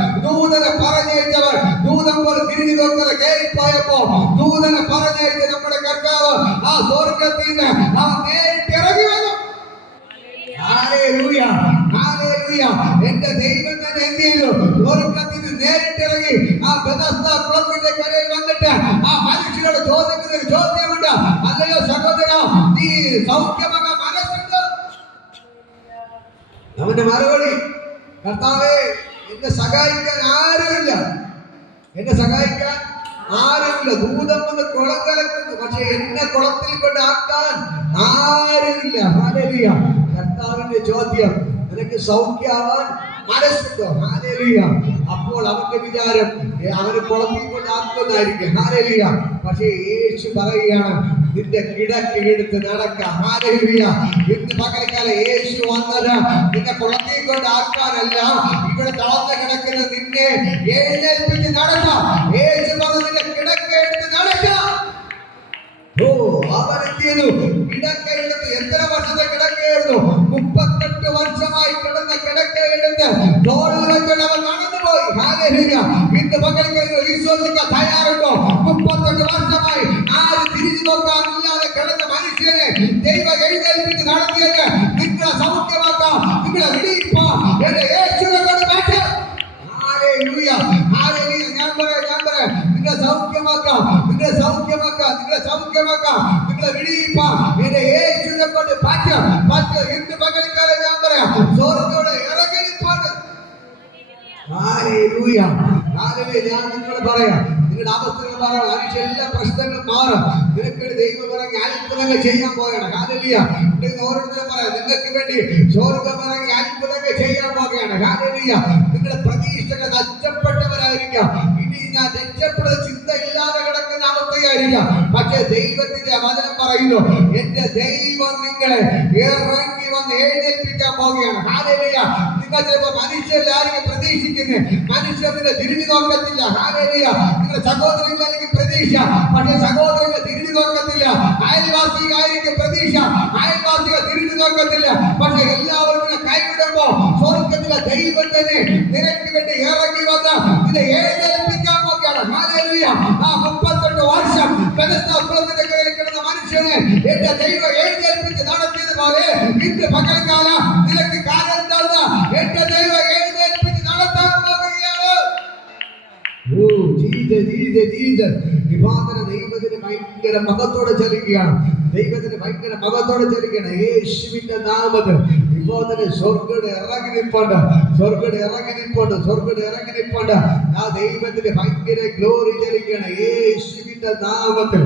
ദൂതൻ പോലെ തിരിഞ്ഞു നോക്കാതെ കയറിപ്പോയപ്പോ ദൂതനെ പറഞ്ഞയച്ച നമ്മുടെ കർത്താവ് ആ സ്വർഗ്ഗത്തിൽ നിന്ന് അവൻ നേരിട്ട് ഇറങ്ങി വന്നു. ഹല്ലേലൂയ. ഹല്ലേലൂയ. എന്റെ ദൈവം തന്നെ എന്ത് ചെയ്തു? സ്വർഗ്ഗത്തിൽ നിന്ന് നേരിട്ട് ഇറങ്ങി ആ ബെഥസ്ദാ കുളത്തിന്റെ കരയിൽ വന്നിട്ട് ആ മനുഷ്യരോട് ചോദിക്കുന്ന ഒരു ചോദ്യമുണ്ട്. അല്ലയോ സഹോദരാ, നീ സൗഖ്യമാകാൻ മനസ്സുണ്ട്? അവന്റെ മറുപടി, കർത്താവേ, എന്നെ സഹായിക്കാൻ ആരുമില്ല, എന്നെ സഹായിക്കാൻ ആരുമില്ല. ദൂതം വന്ന് കുളം കലക്കുന്നു, പക്ഷെ എന്നെ കുളത്തിൽ കൊണ്ടാക്കാൻ ആരുമില്ല. ഹല്ലേലൂയ. കർത്താവിന്റെ ചോദ്യം, നിനക്ക് സൗഖ്യമാവാൻ മനസ്സുണ്ടോ? ഹല്ലേലൂയ. അപ്പോൾ അവന്റെ വിചാരം അവന് കുളത്തിൽ കൊണ്ടാക്കുന്നതായിരിക്കും. ഹല്ലേലൂയ. പക്ഷേ യേശു പറയുകയാണ്, നിന്റെ കിടക്ക എടുത്ത് നടക്കാം. ഹല്ലേലൂയ. ഇന്ന് പകൽക്കാലം യേശു വന്നത് നിന്നെ കുളത്തിൽ കൊണ്ടാക്കാനല്ല, ഇവിടെ തളർന്ന് കിടക്കുന്ന നിന്നെ എഴുന്നേൽപ്പിച്ച് നടക്കാം. യേശു പറഞ്ഞു, നിന്റെ കിടക്ക എടുത്ത് നടക്കാം. അവൻ എന്ത് ചെയ്തു? കിടക്ക എടുത്ത്. എത്ര വർഷത്തെ കിടക്കയായിരുന്നു? 38 വർഷമായി കിടന്ന കിടക്ക എടുത്ത് തോളിൽ വെച്ചുകൊണ്ട് അവൻ നടന്നുപോയി. ഹല്ലേലൂയ. ഇന്ന് പകൽക്കാലം വിശ്വസിക്കാൻ തയ്യാറുണ്ടോ? 38 വർഷമായി ആരും തിരിഞ്ഞു നോക്കാനില്ലാതെ കിടന്ന മനുഷ്യനെ ദൈവം എഴുന്നേൽപ്പിച്ച് നടത്തിയത് നിങ്ങളെ സൗഖ്യമാക്കാം, നിങ്ങളെ വിടിയിപ്പാം. എന്റെ യേശുവിനെ കൊണ്ട് മാറ്റാം. ഹല്ലേലൂയ. ഹല്ലേലൂയ. ഞാൻ പറയാം, നിങ്ങളെ സൗഖ്യമാക്കാം, നിങ്ങളെ വിടിയിപ്പാം. എന്റെ യേശുവിനെ കൊണ്ട് പറ്റും. ഇന്ന് പകൽക്കാലം ഞാൻ പറയാം, സ്വർഗ്ഗത്തോടെ ഇറങ്ങിയിരിപ്പാണ്. ഹല്ലേലൂയ. ഹല്ലേലൂയ. ഞാൻ നിങ്ങളോട് പറയാം, നിങ്ങളുടെ അവസ്ഥകൾ മാറാം, മനുഷ്യ എല്ലാ പ്രശ്നങ്ങളും മാറും. നിനക്ക് ദൈവം പറഞ്ഞ അത്ഭുതങ്ങൾ ചെയ്യാൻ പോവുകയാണ്. ഹല്ലേലൂയ. ഓരോരുത്തരും പറയാം, നിങ്ങൾക്ക് വേണ്ടി സ്വർഗ്ഗം ഇറങ്ങി അത്ഭുതങ്ങൾ ചെയ്യാൻ പോവുകയാണ്. ഹല്ലേലൂയ. നിങ്ങളുടെ പ്രതീക്ഷകൾ നഷ്ടപ്പെട്ടവരായിരിക്കാം. ഇനി ഞാൻ രക്ഷപ്പെടുന്ന ചിന്തയില്ലാതെ കിടക്കുന്ന അവസ്ഥയായിരിക്കാം. പക്ഷേ ദൈവത്തിന്റെ വചനം പറയുന്നു, എന്റെ ദൈവം നിങ്ങളെ ഇറങ്ങി വന്ന് എഴുന്നേൽപ്പിക്കാൻ പോവുകയാണ്. ഹല്ലേലൂയ. നിങ്ങൾ ചിലപ്പോൾ മനുഷ്യരിലായിരിക്കും പ്രതീക്ഷിക്കുന്നത്, മനുഷ്യരുടെ തിരിഞ്ഞു നോക്കത്തില്ല. ഹല്ലേലൂയ. നിങ്ങളുടെ സഹോദരങ്ങളായിരിക്കും പ്രതീക്ഷ, പക്ഷേ സഹോദരങ്ങൾ തിരിഞ്ഞു നോക്കത്തില്ല. അയൽവാസികളായിരിക്കും പ്രതീക്ഷ, അയൽവാസികൾ തിരിഞ്ഞു നോക്കത്തില്ല. പക്ഷെ എല്ലാവരും കൈവിടുമ്പോ സ്വർഗ്ഗത്തിലെ ദൈവം തന്നെ നിനക്ക് വേണ്ടി ഇറങ്ങി വന്ന് നിന്നെ എഴുന്നേൽപ്പിക്കാൻ പോവുകയാണ്. ഹല്ലേലൂയ. ആ 38 വർഷം ബെഥസ്ദാ കയ്യിൽ കിടന്ന മനുഷ്യനെ എന്റെ ദൈവം എഴുന്നേൽപ്പിച്ച് നടത്തിയതുപോലെ ഇന്ന് പകൽക്കാലം നിനക്ക് കാര്യം തന്ന എന്റെ ദൈവം എഴുന്നേൽപ്പിച്ച് നടത്താൻ പോവുകയാണ്. Oh Jesus. ദൈവത്തിന് ഭയങ്കര മഹത്തോടെ ചലിക്കുകയാണ്. ദൈവത്തിന് ഭയങ്കര മഹത്തോടെ ചലിക്കുകയാണ്. യേശുവിന്റെ നാമത്തിൽ ഇപ്പോൾ തന്നെ സ്വർഗ്ഗം ഇറങ്ങി നിൽപ്പുണ്ട്, സ്വർഗ്ഗം ഇറങ്ങി നിൽപ്പുണ്ട്, സ്വർഗ്ഗം ഇറങ്ങി നിൽപ്പുണ്ട്. ആ ദൈവത്തിന് ഭയങ്കര ഗ്ലോറി ചലിക്കുകയാണ്. യേശുവിന്റെ നാമത്തിൽ,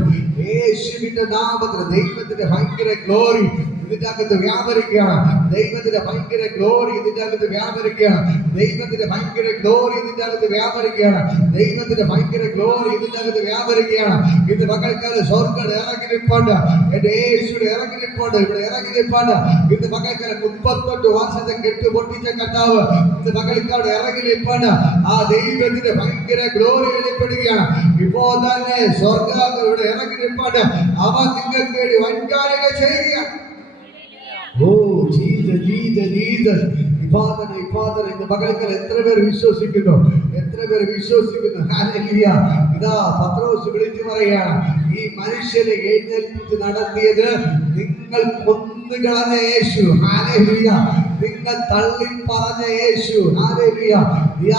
യേശുവിന്റെ നാമത്തിൽ ദൈവത്തിന്റെ ഭയങ്കര ഗ്ലോറി ഇതിന്റെ അകത്ത് വ്യാപരിക്കുകയാണ്. ദൈവത്തിന്റെ ഭയങ്കര ഗ്ലോറി ഇതിന്റെ അകത്ത് വ്യാപരിക്കുകയാണ്. ദൈവത്തിന്റെ ഭയങ്കര ഗ്ലോറി ഇതിന്റെ അകത്ത് വ്യാപരിക്കുകയാണ്. ദൈവത്തിന്റെ ഭയങ്കര ഗ്ലോറി ഇതിന്റെ അകത്ത് വ്യാപരിക്കുകയാണ്. ഇന്ന് പകൽക്കാലം സ്വർഗ്ഗം ഇറങ്ങി നിൽപ്പുണ്ട്, എന്റെ യേശുവിടെ ഇറങ്ങി നിൽപ്പുണ്ട്, ഇവിടെ ഇറങ്ങി നിൽപ്പുണ്ട്. ഇന്ന് പകൽക്കാലം 38 വർഷത്തെ കെട്ട് പൊട്ടിച്ച കർത്താവ് ഇന്ന് പകൽക്കാലം ഇറങ്ങി നിൽപ്പുണ്ട്. ആ ദൈവത്തിന്റെ ഭയങ്കര ഗ്ലോറി വെളിപ്പെടുകയാണ്. ഇപ്പോൾ തന്നെ സ്വർഗ്ഗം ഇവിടെ ഇറങ്ങി നിൽപ്പുണ്ട്. അവൻ നിങ്ങൾക്ക് വേണ്ടി വൻകാര്യങ്ങൾ ചെയ്യുകയാണ്. ഓ ജീസസ്, ജീസസ്, ജീസസ്. ഇന്ന് പകൽക്കാലം എത്ര പേർ വിശ്വസിക്കുന്നു, എത്ര പേർ വിശ്വസിക്കുന്നു? ഹല്ലേലൂയ. ഇതാ പത്രോസ് വിളിച്ചു പറയുകയാണ്, ഈ മനുഷ്യനെ എഴുന്നേൽപ്പിച്ച് നടത്തിയത് നിങ്ങൾ കൊന്നുകളഞ്ഞ യേശു. ഹല്ലേലൂയ. നിങ്ങൾ തള്ളി പറഞ്ഞ യേശു. ഹല്ലേലൂയ.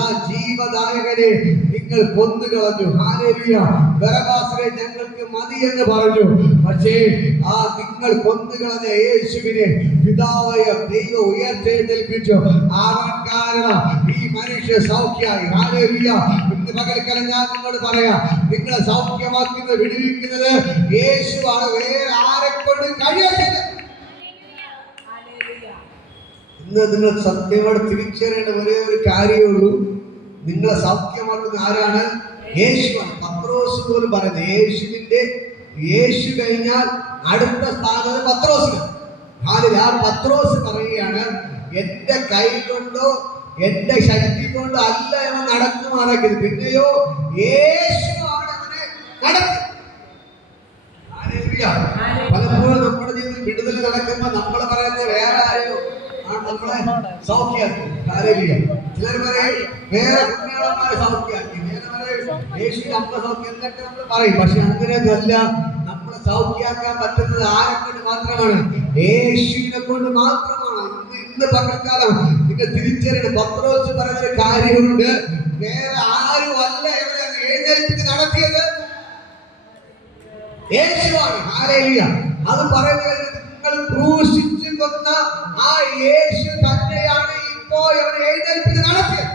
ആ ജീവദായകനെ നിങ്ങൾ കൊന്നുകളഞ്ഞു. ഹല്ലേലൂയ. ബറബ്ബാസിനെ ഞങ്ങൾക്ക് മതി എന്ന് പറഞ്ഞു. പക്ഷേ ആ നിങ്ങൾ കൊന്നുകളഞ്ഞ യേശുവിനെ പിതാവായ ദൈവം ഉയർത്തെഴുന്നേൽപ്പിച്ചു. അവൻ കാരണം ഈ മനുഷ്യ സൗഖ്യമായി. ഹല്ലേലൂയ. ഇന്ന് പകൽക്കാലം ഞാൻ നിങ്ങളോട് പറയാം, നിങ്ങളെ സൗഖ്യമാക്കുന്നത്, വിടുവിക്കുന്നത് യേശുവാണ്. വേറെ ആരെ കൊണ്ട് കഴിയത്തില്ല. ഇന്ന് നിങ്ങൾ സത്യത്തോടെ തിരിച്ചറിയേണ്ട ഒരേ ഒരു കാര്യമേ ഉള്ളൂ, നിങ്ങളെ സൗഖ്യമാക്കുന്ന ആരാണ്? യേശുവാണ്. പത്രോസ് പോലും പറയുന്നത് യേശു കഴിഞ്ഞാൽ അടുത്ത സ്ഥാനം പത്രോസിന്. ആ പത്രോസ് പറയുകയാണ്, എന്റെ കൈ കൊണ്ടോ എന്റെ ശക്തി കൊണ്ടോ അല്ല അവൻ നടക്കുമാറാക്കിയത്, പിന്നെയോ യേശുവാണ് അവനെ നടത്തി. പലപ്പോഴും നമ്മുടെ ജീവിതത്തിൽ വിടുതൽ നടക്കുമ്പോ നമ്മൾ പറയുന്നത് വേറെ ആരെയോ നമ്മളെ സൗഖ്യമാക്കി. ചിലർ പറയും വേറെ കുഞ്ഞാളന്മാരെ സൗഖ്യമാക്കി, വേറെ പറയും യേശുവിന്റെ അമ്മ സൗഖ്യം എന്നൊക്കെ നമ്മൾ പറയും. പക്ഷെ അങ്ങനെയൊന്നല്ല. നമ്മളെ സൗഖ്യമാക്കാൻ പറ്റുന്നത് ആരെ കൊണ്ട് മാത്രമാണ്? യേശുവിനെ കൊണ്ട് മാത്രമാണ്. ഇന്ന് പകൽക്കാലം നിങ്ങൾ തിരിച്ചറിയണം, പത്രോസ് പറഞ്ഞൊരു കാര്യമുണ്ട്, വേറെ ആരും അല്ല ഇവരെ എഴുന്നേൽപ്പിച്ച് നടത്തിയത്, യേശുവാണ്. ഹല്ലേലൂയ. അത് പറയുന്നത് നിങ്ങൾ ക്രൂശിച്ചു കൊന്ന ആ യേശു തന്നെയാണ് ഇപ്പോൾ ഇവരെ എഴുന്നേൽപ്പിച്ച് നടത്തിയത്.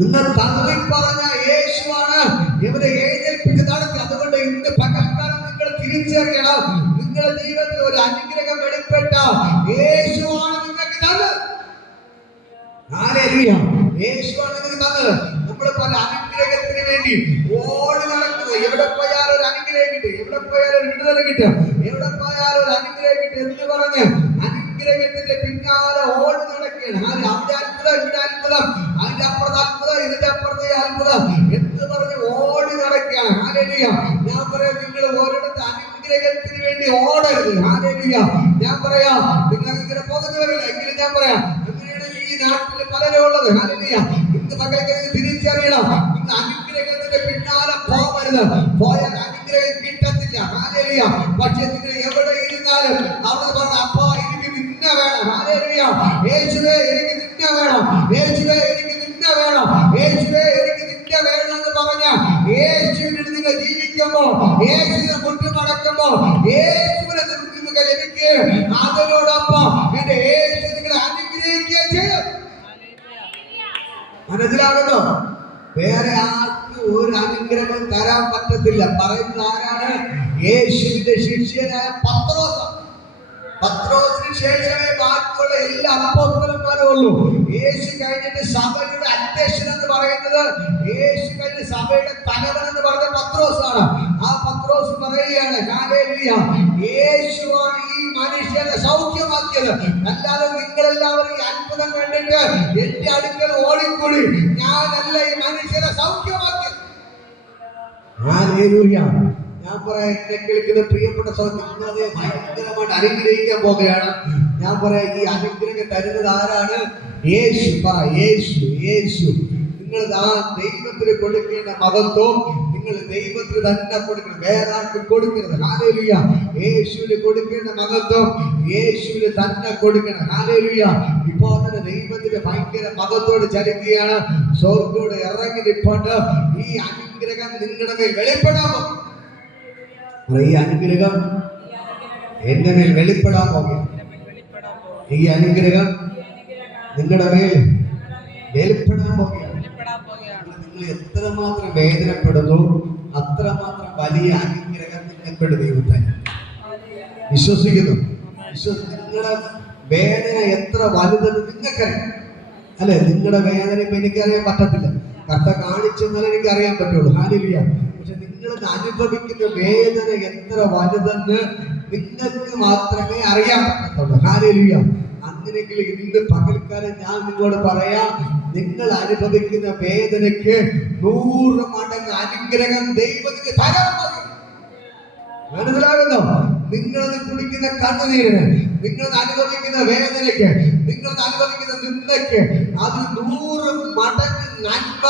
നിങ്ങൾ തള്ളി പറഞ്ഞ യേശുവാണ് ഇവരെ എഴുന്നേൽപ്പിച്ച് നടത്തി. അതുകൊണ്ട് ഇന്ന് പകൽക്കാലം നിങ്ങൾ തിരിച്ചറിയണം, നിങ്ങളുടെ ജീവിതത്തിൽ ഒരു അനുഗ്രഹം വെളിപ്പെട്ട യേശുവാണ് നിങ്ങൾക്ക് തന്നത്. ഹല്ലേലൂയ. യേശുവാണ് നിങ്ങൾക്ക് തന്നത്. നമ്മൾ പല അനുഗ്രഹത്തിന് വേണ്ടി ഓടി നടക്കുന്നത്. എവിടെ പോയാലും ഒരു അനുഗ്രഹം കിട്ടും, എവിടെ പോയാലും ഒരു വിടുതല കിട്ടും, എവിടെ പോയാലും ഒരു അനുഗ്രഹം കിട്ടും എന്ന് പറഞ്ഞ് അനുഗ്രഹത്തിന്റെ പിന്നാലെ ഓടി നടക്കുകയാണ്. അവിടെ അത്ഭുതം, ഇവിടെ അത്ഭുതം, അതിന്റെ അപ്പുറത്ത് അത്ഭുതം, ഇതിന്റെ അപ്പുറത്തെ അത്ഭുതം എന്ന് പറഞ്ഞ് ഓടി നടക്കുകയാണ്. ഹല്ലേലൂയ. ഞാൻ പറയാം, നിങ്ങൾ ഒരിടത്ത് അനുഗ്രഹത്തിന് വേണ്ടി ഓടരുത്. ഹല്ലേലൂയ. ഞാൻ പറയാം, നിങ്ങൾ അങ്ങനെ പോകുന്നവരല്ല. എങ്കിലും ഞാൻ പറയാം, അങ്ങനെയാണ് ഈ നാട്ടിൽ പലരും ഉള്ളത്. ഹല്ലേലൂയ. ഇന്ന് പകൽക്കാലം തിരിച്ചറിയണം, നിങ്ങൾ അനുഗ്രഹത്തിന്റെ പിന്നാലെ പോകരുത്. പോയാൽ അനുഗ്രഹം കിട്ടത്തില്ല. ഹല്ലേലൂയ. പക്ഷെ നിങ്ങൾ എവിടെ ഇരുന്നാലും അവിടെ പറഞ്ഞ അപ്പാ എനിക്ക് നിന്നെ വേണം. ഹല്ലേലൂയ. യേശുവേ എനിക്ക് നിന്നെ വേണം, യേശുവേ എനിക്ക് നിന്നെ വേണം, യേശുവേ എനിക്ക് നിന്നെ വേണം എന്ന് പറഞ്ഞ യേശുവിനെ നിങ്ങൾ ജീവിക്കുമ്പോ, യേശുവിനെ മുട്ടുമടക്കുമ്പോ, യേശുവിനെ നിങ്ങൾക്ക് ലഭിക്കുകയും അതിനോടൊപ്പം എന്റെ യേശു നിങ്ങളെ അനുഗ്രഹിക്കുകയും ചെയ്യും. മനസ്സിലാകുന്നു? വേറെ ആർക്കും ഒരു അനുഗ്രഹം തരാൻ പറ്റത്തില്ല. പറയുന്നത് ആരാണ്? യേശുവിന്റെ ശിഷ്യനായ പത്രോസ്. പത്രോസിന് ശേഷമേ ബാക്കിയുള്ള എല്ലാ അപ്പോസ്തലന്മാരും ഉള്ളൂ. യേശു കഴിഞ്ഞിട്ട് സഭയുടെ അധ്യക്ഷൻ എന്ന് പറയുന്നത്, യേശു കഴിഞ്ഞ് സഭയുടെ തലവൻ എന്ന് പറയുന്നത് പത്രോസാണ്. ആ പത്രോസ് പറയുകയാണ്, ഹല്ലേലൂയ, യേശുവാണ് ഈ മനുഷ്യനെ സൗഖ്യമാക്കിയത്, അല്ലാതെ നിങ്ങളെല്ലാവരും ഈ അത്ഭുതം കണ്ടിട്ട് എന്റെ അടുക്കൽ ഓടിക്കൂടി, ഞാനല്ല ഈ മനുഷ്യനെ സൗഖ്യമാക്കിയത്. ഹല്ലേലൂയ. ഞാൻ പറയാം, എന്നെ കേൾക്കുന്ന പ്രിയപ്പെട്ട സഹോദരങ്ങളെ ഭയങ്കരമായിട്ട് അനുഗ്രഹിക്കാൻ പോകുകയാണ്. ഞാൻ പറയാം, ഈ അനുഗ്രഹം തരുന്നത് ആരാണ്? യേശു. പറ, യേശു. യേശു. നിങ്ങൾ ആ ദൈവത്തിന് കൊടുക്കേണ്ട മഹത്വം നിങ്ങൾ ദൈവത്തിന് തന്നെ കൊടുക്കണം, വേറെ ആർക്കും കൊടുക്കരുത്. ഹല്ലേലൂയ. യേശുവിന് കൊടുക്കേണ്ട മഹത്വം യേശുവിന് തന്നെ കൊടുക്കണം. ഹല്ലേലൂയ. ഇപ്പോൾ തന്നെ ദൈവത്തിന്റെ ഭയങ്കര മഹത്വത്തോട് ചലിക്കുകയാണ്. സ്വർഗ്ഗത്തോട് ഇറങ്ങി നിൽപ്പുണ്ട്. ഈ അനുഗ്രഹം നിങ്ങളുടെ മേൽ വെളിപ്പെടാമോ? ഈ അനുഗ്രഹം എന്റെ മേൽ വെളിപ്പെടാൻ പോകുകയാണ്. ഈ അനുഗ്രഹം നിങ്ങളുടെ മേൽ വെളിപ്പെടാൻ പോകുകയാണ്. നിങ്ങൾ എത്രമാത്രം വേദനപ്പെടുന്നു, അത്രമാത്രം വലിയ അനുഗ്രഹം നിങ്ങൾക്ക് ദൈവത്തെ വിശ്വസിക്കുന്നു. നിങ്ങളുടെ വേദന എത്ര വലുതെന്ന് നിങ്ങൾക്കറിയാം, അല്ലെ? നിങ്ങളുടെ വേദന ഇപ്പൊ എനിക്കറിയാൻ പറ്റത്തില്ല, കർത്ത കാണിച്ചെന്നാലേ എനിക്ക് അറിയാൻ പറ്റുള്ളൂ. ഹല്ലേലൂയ. പക്ഷെ നിങ്ങൾ അനുഭവിക്കുന്ന വേദന എത്ര വലുതെന്ന് നിങ്ങൾക്ക് മാത്രമേ അറിയാൻ പറ്റത്തുള്ളൂ. ഹല്ലേലൂയ. അങ്ങനെയെങ്കിൽ ഇന്ന് പകൽക്കാലം ഞാൻ നിങ്ങളോട് പറയാം, നിങ്ങൾ അനുഭവിക്കുന്ന വേദനയ്ക്ക് 100 മടങ്ങ് അനുഗ്രഹം ദൈവത്തിന് തരാൻ പോകുന്നു. മനസ്സിലാകുന്നോ? നിങ്ങളത് കുടിക്കുന്ന കണ്ണുനീരിന്, നിങ്ങൾ അനുഭവിക്കുന്ന വേദനയ്ക്ക്, നിങ്ങൾ അനുഭവിക്കുന്ന നിന്ദയ്ക്ക് അത് 100 മടങ്ങ് നന്മ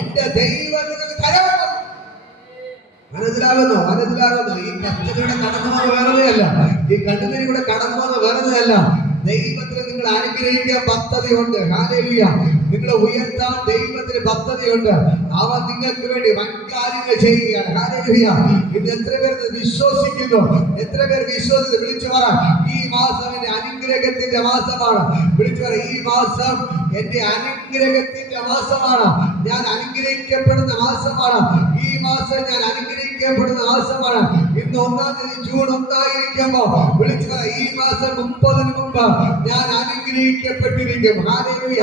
എന്റെ ദൈവത്തിന് തരാൻ പോകുന്നു. മനസ്സിലാകുന്നോ? മനസ്സിലാകുന്നോ? ഈ കഷ്ടതയുടെ കടന്നു പോകുന്നത് വെറുതെയല്ല, ഈ കണ്ണുനീരിലൂടെ കടന്നു പോകുന്നത് വെറുതെയല്ല. ദൈവത്തിന് നിങ്ങൾ അനുഗ്രഹിക്കാൻ പദ്ധതിയുണ്ട്. ഹല്ലേലൂയ. നിങ്ങളെ ഉയർത്താൻ ദൈവത്തിന് പദ്ധതിയുണ്ട്. അവൻ നിങ്ങൾക്ക് വേണ്ടി വൻ കാര്യങ്ങൾ ചെയ്യുകയാണ്. ഹല്ലേലൂയ. ഇന്ന് എത്ര പേർ വിശ്വസിക്കുന്നു? എത്ര പേർ വിശ്വസിച്ച് വിളിച്ചു പറ, ഈ മാസം എന്റെ അനുഗ്രഹത്തിന്റെ മാസമാണ്. വിളിച്ചു പറ, ഈ മാസം എന്റെ അനുഗ്രഹത്തിന്റെ മാസമാണ്. ഞാൻ അനുഗ്രഹിക്കപ്പെടുന്ന മാസമാണ്. ഈ മാസം ഞാൻ അനുഗ്രഹിക്കപ്പെടുന്ന മാസമാണ്. ഇന്ന് 1-ാം തീയതി ജൂൺ 1 വിളിച്ചു പറ, ഈ മാസം 30-ന് മുമ്പ് ഞാൻ അനുഗ്രഹിക്കപ്പെട്ടിരിക്കും. ഹല്ലേലൂയ.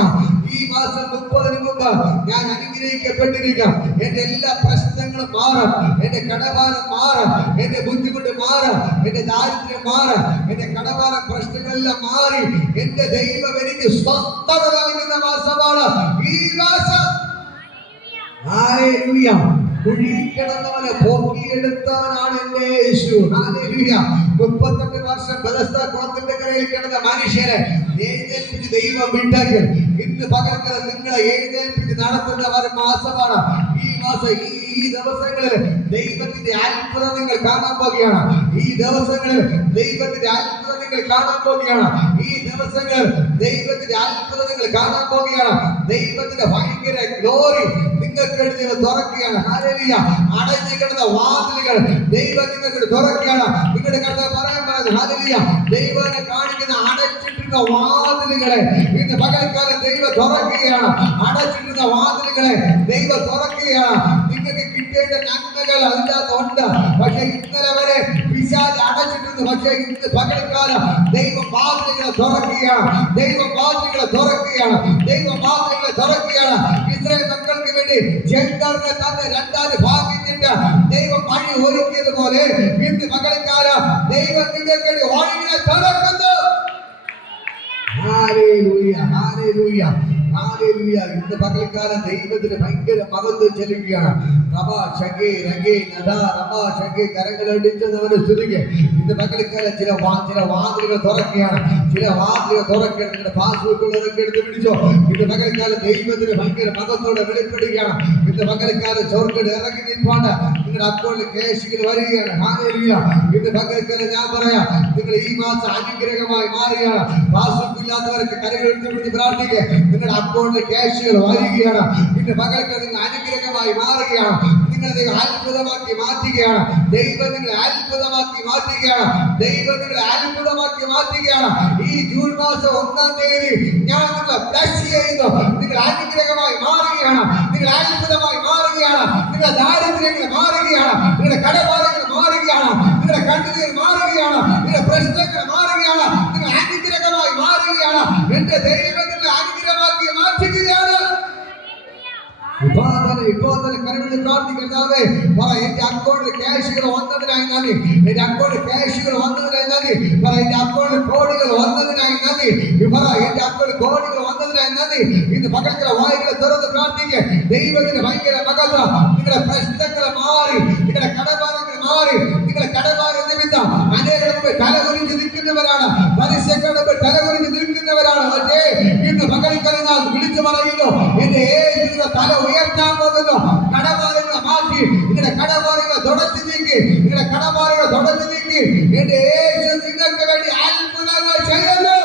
ഈ മാസം 30-ന് മുമ്പ് ഞാൻ അനുഗ്രഹിക്കപ്പെട്ടിരിക്കും. എന്റെ എല്ലാ പ്രശ്നങ്ങളും മാറും, എന്റെ കടഭാരം മാറും, എന്റെ ബുദ്ധിമുട്ട് മാറും, എന്റെ ദാരിദ്ര്യം മാറും, എന്റെ കടഭാരം പ്രശ്നങ്ങളെല്ലാം മാറി എന്റെ ദൈവം എനിക്ക് സ്വസ്ഥത നൽകുന്ന മാസമാണ് ഈ മാസം. ഹല്ലേലൂയ. കുഴിയിൽ കിടന്നവനെ പൊക്കിയെടുത്തവനാണ് എന്റെ യേശു. ഹല്ലേലൂയ. 38 വർഷം ബെഥസ്ദ കുളത്തിന്റെ കരയിൽ കിടന്ന മനുഷ്യനെ എഴുന്നേൽപ്പിച്ച് ദൈവം വിട്ടേക്ക്. ഇന്ന് പകൽക്കാലം നിങ്ങളെ എഴുന്നേൽപ്പിച്ച് നടത്തുന്ന ഒരു മാസമാണ് ഈ മാസം. ഈ ദിവസങ്ങളിൽ ദൈവത്തിന്റെ അത്ഭുതം നിങ്ങൾ കാണാൻ പോകുകയാണ്. ഈ ദിവസങ്ങളിൽ ദൈവത്തിന്റെ അത്ഭുതം നിങ്ങൾ കാണാൻ പോകുകയാണ്. ഈ ദിവസങ്ങളിൽ ദൈവത്തിന്റെ അത്ഭുതം നിങ്ങൾ കാണാൻ പോകുകയാണ്. ദൈവത്തിന്റെ ഭയങ്കര ഗ്ലോറി നിങ്ങൾക്ക് ദൈവം തുറക്കുകയാണ്. ഹല്ലേലൂയ. അടഞ്ഞു കിടന്ന വാതിലുകൾ ദൈവം നിങ്ങൾക്ക് തുറക്കുകയാണ്. നിങ്ങളുടെ കർത്താവ് പറയാൻ പറയുന്നത്, ഹല്ലേലൂയ, ദൈവനെ കാണിക്കുന്ന അടച്ചിട്ടിരുന്ന വാതിലുകളെ ഇന്ന് പകൽക്കാലം ദൈവം തുറക്കുകയാണ്. അടച്ചിട്ടിരുന്ന വാതിലുകളെ ദൈവം തുറക്കുകയാണ്. നിങ്ങൾക്ക് കിട്ടേണ്ട നന്മകൾ അതിനകത്തുണ്ട്. പക്ഷെ ഇന്നലെ വരെ പിശാച് അടച്ചിട്ടിരുന്നു. പക്ഷെ ഇന്ന് പകൽക്കാലം ദൈവം വാതിലുകളെ തുറക്കുകയാണ്. ദൈവം വാതിലുകളെ തുറക്കുകയാണ്. ദൈവം വാതിലുകളെ തുറക്കുകയാണ്. ഇസ്രായേൽ മക്കൾക്ക് വേണ്ടി ചെങ്കടലിനെ തന്നെ 2 ഭാഗിച്ചിട്ട് ദൈവം വഴി ഒരുക്കിയതുപോലെ ഇന്ന് പകൽക്കാലം ദൈവം നിങ്ങൾക്ക് വേണ്ടി വഴികളെ തുറക്കുന്നു. ഹല്ലേലൂയ. ഹല്ലേലൂയ. ഹല്ലേലൂയ. ഇന്ന് പകൽക്കാലം ദൈവത്തിന് ഭയങ്കര മഹത്വം ചെലുകയാണ്. കരങ്ങളടിച്ചവനെ സ്തുതിക്ക്. ഇന്ന് പകൽക്കാലം ചില വാതിലുകൾ തുറക്കുകയാണ്. ചില വാതിലുകൾ തുറക്കുകയാണ്. നിങ്ങളുടെ പാസ്ബുക്കുകളൊക്കെ എടുത്ത് പിടിച്ചോ. ഇന്ന് പകൽക്കാലം ദൈവത്തിന് ഭയങ്കര മഹത്വത്തോടെ വെളിപ്പെടുകയാണ്. ഇന്ന് പകൽക്കാലം ചോർക്കട് ഇറങ്ങി നിൽപ്പാണ്ട് നിങ്ങളുടെ അക്കൗണ്ടിൽ കേശുകൾ വരികയാണ്. ഹല്ലേലൂയ. ഇന്ന് പകൽക്കാലം ഞാൻ പറയാം, നിങ്ങൾ ഈ മാസം അനുഗ്രഹമായി മാറുകയാണ്. പാസ്ബുക്ക് ഇല്ലാത്തവർക്ക് കരങ്ങൾ എടുത്ത് പിടിച്ച് പ്രാർത്ഥിക്കുക. നിങ്ങളുടെ അക്കൗണ്ടിൽ ക്യാഷുകൾ വരികയാണ്. ഇന്ന് പകൽക്കാലം നിങ്ങൾ അനുഗ്രഹമായി മാറുകയാണ്. നിങ്ങളെ ദൈവം അത്ഭുതമാക്കി മാറ്റുകയാണ്. ദൈവം നിങ്ങളെ അത്ഭുതമാക്കി മാറ്റുകയാണ്. ദൈവം നിങ്ങളെ അത്ഭുതമാക്കി മാറ്റുകയാണ്. ഈ ജൂൺ മാസം 1-ാം തീയതി ഞാൻ നിങ്ങളെ ബ്ലസ് ചെയ്യുന്നു. നിങ്ങൾ അനുഗ്രഹമായി മാറുകയാണ്. നിങ്ങൾ അത്ഭുതമായി മാറുകയാണ്. നിങ്ങളുടെ ദാരിദ്ര്യങ്ങൾ മാറുകയാണ്, നിങ്ങളുടെ കടബാധകൾ മാറുകയാണ്, നിങ്ങളുടെ കണ്ണുനീർ മാറുകയാണ്, നിങ്ങളുടെ പ്രശ്നങ്ങൾ മാറുകയാണ്, നിങ്ങൾ അനുഗ്രഹമായി മാറുകയാണ്. എന്റെ ദൈവം നിങ്ങളെ അനുഗ്രഹമാക്കി മാറ്റുകയാണ്. ഇപ്പോൾ തന്നെ കരവിട്ട് പ്രാർത്ഥിക്കുന്നതാവേ, എന്റെ അക്കൗണ്ടിൽ ക്യാഷുകൾ വന്നതിനായി നന്ദി, എന്റെ അക്കൗണ്ടിൽ ക്യാഷുകൾ വന്നതിനായി നന്ദി, എന്റെ അക്കൗണ്ടിൽ കോടികൾ വന്നതിനായി നന്ദി, എന്റെ അക്കൗണ്ടിൽ കോടികൾ വന്നതിനായി നന്ദി. ഇന്ന് പകൽക്കുള്ള വായികളെ തുറന്ന് പ്രാർത്ഥിക്കുക. ദൈവത്തിന്റെ ഭയങ്കര മകത്വം നിങ്ങളുടെ പ്രശ്നങ്ങൾ മാറി, നിങ്ങളുടെ കടബാധകൾ മാറി. നിങ്ങളുടെ കടബാധ നിമിത്തം അനേകം തലകുറിച്ച് നിൽക്കുന്നവരാണ്, പലിശകളുടെ തലകുറിച്ച് നിൽക്കുന്നവരാണ്. പക്ഷേ ഇന്ന് പകൽക്കുള്ള നാം വിളിച്ചു പറയുന്നു, എന്റെ യേശുവിന്റെ തല ഉയർത്താൻ പോകുന്നു. കടബാധകളെ മാറ്റി, നിങ്ങളുടെ കടബാധകളെ തുടച്ചു നീക്കി, നിങ്ങളുടെ കടബാധകളെ തുടച്ചു നീക്കി. എന്റെ യേശു നിങ്ങൾക്ക് വേണ്ടി അത്ഭുതങ്ങൾ ചെയ്യുന്നു.